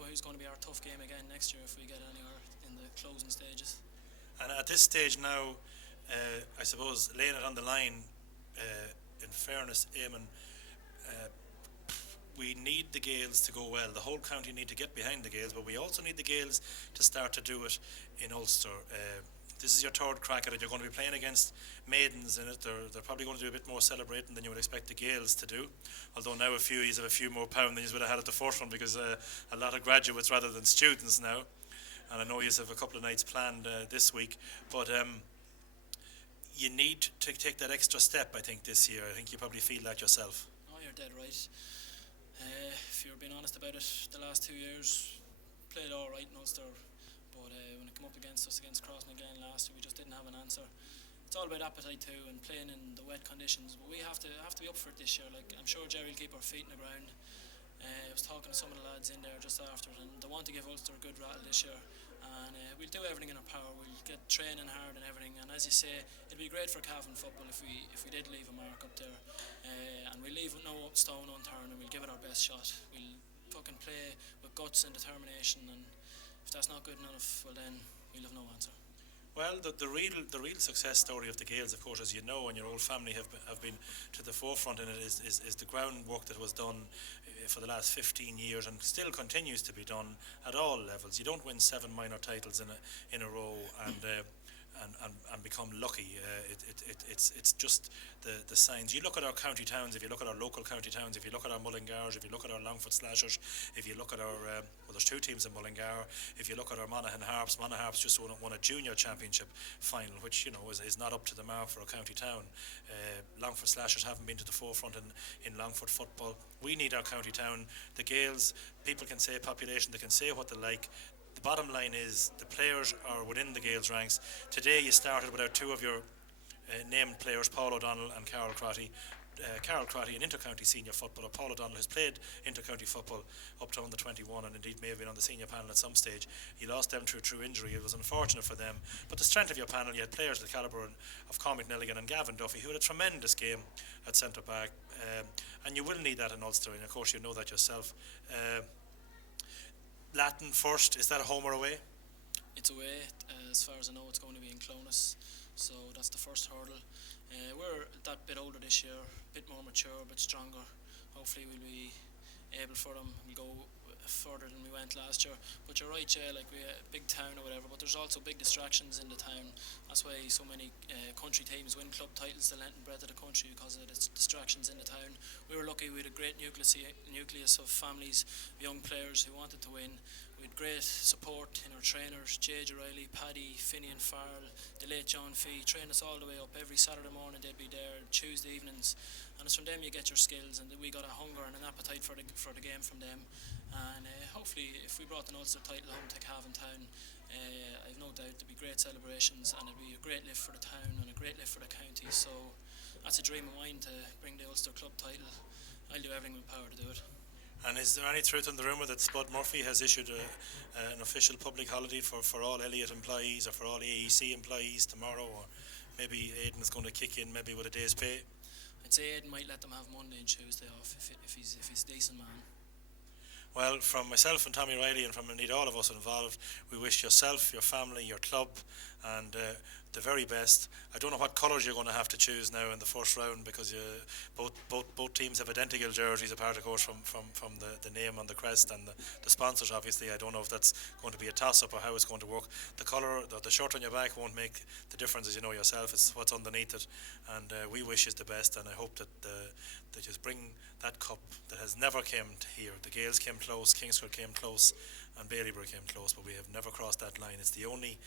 who's going to be our tough game again next year if we get anywhere in the closing stages. And at this stage now, I suppose laying it on the line, in fairness, Eamon, we need the Gaels to go well. The whole county need to get behind the Gaels, but we also need the Gaels to start to do it in Ulster. This is your 3rd crack at it. You're going to be playing against maidens in it. They're probably going to do a bit more celebrating than you would expect the Gaels to do. Although now you have a few more pound than you would have had at the first one, because a lot of graduates rather than students now. And I know you have a couple of nights planned this week, but you need to take that extra step, I think, this year. I think you probably feel that yourself. Oh, you're dead right. If you're being honest about it, the last 2 years played all right in Ulster, but when it came up against us against Crossan again last year, we just didn't have an answer. It's all about appetite too, and playing in the wet conditions, but we have to be up for it this year. Like, I'm sure Jerry will keep our feet in the ground. I was talking to some of the lads in there just after it, and they want to give Ulster a good rattle this year, and we'll do everything in our power. We'll get training hard and everything, and as you say, it'd be great for Cavan football if we did leave a mark up there, and we'll leave with no stone unturned, and we'll give it our best shot. We'll fucking play with guts and determination, and if that's not good enough, well then we'll have no answer. Well, the real success story of the Gaels, of course, as you know, and your whole family have been to the forefront in it, is the groundwork that was done for the last 15 years and still continues to be done at all levels. You don't win 7 minor titles in a row and become lucky. It's just the signs. You look at our county towns, if you look at our local county towns, if you look at our Mullingars, if you look at our Longford Slashers, if you look at our, there's 2 teams in Mullingar, if you look at our Monaghan Harps just won a junior championship final, which, you know, is not up to the mark for a county town. Longford Slashers haven't been to the forefront in Longford football. We need our county town. The Gaels, people can say population, they can say what they like. The bottom line is the players are within the Gaels ranks. Today you started without 2 of your named players, Paul O'Donnell and Carol Crotty. Carol Crotty in inter-county senior football. Paul O'Donnell has played inter-county football up to under 21 and indeed may have been on the senior panel at some stage. He lost them through injury. It was unfortunate for them. But the strength of your panel, you had players of the calibre of Cormac Nelligan and Gavin Duffy, who had a tremendous game at centre back. And you will need that in Ulster, and of course you know that yourself. Latin first, is that a home or away? It's away. As far as I know, it's going to be in Clonus, so that's the first hurdle. We're that bit older this year, a bit more mature, a bit stronger. Hopefully we'll be able for them. We'll go further than we went last year. But you're right, yeah, like we're a big town or whatever, but there's also big distractions in the town. That's why so many country teams win club titles the length and breadth of the country, because of the distractions in the town. We were lucky, we had a great nucleus of families, young players who wanted to win. We had great support in our trainers, J.J. Riley, Paddy, Finian Farrell, the late John Fee, train us all the way up. Every Saturday morning they'd be there, Tuesday evenings, and it's from them you get your skills, and we got a hunger and an appetite for the game from them. And hopefully if we brought an Ulster title home to Cavan Town, I've no doubt there'd be great celebrations, and it'd be a great lift for the town and a great lift for the county. So that's a dream of mine, to bring the Ulster club title. I'll do everything with power to do it. And is there any truth in the rumour that Spud Murphy has issued an official public holiday for all Elliott employees or for all AEC employees tomorrow, or maybe Aidan's going to kick in maybe with a day's pay? I'd say Aidan might let them have Monday and Tuesday off if he's a decent man. Well, from myself and Tommy Riley, and from indeed all of us involved, we wish yourself, your family, your club, and the very best. I don't know what colours you're going to have to choose now in the first round, because both teams have identical jerseys, apart of course from the name on the crest and the sponsors. Obviously, I don't know if that's going to be a toss-up or how it's going to work. The colour, the shirt on your back won't make the difference, as you know yourself. It's what's underneath it, and we wish you the best, and I hope that they just bring that cup that has never came here. The Gaels came close, Kingscourt came close, and Baileybury came close, but we have never crossed that line. It's the only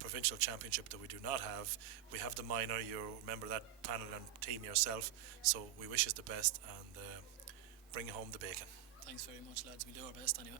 provincial championship that we do not have. We have the minor. You remember that panel and team yourself, so we wish us the best, and bring home the bacon. Thanks very much, lads. We'll do our best anyway.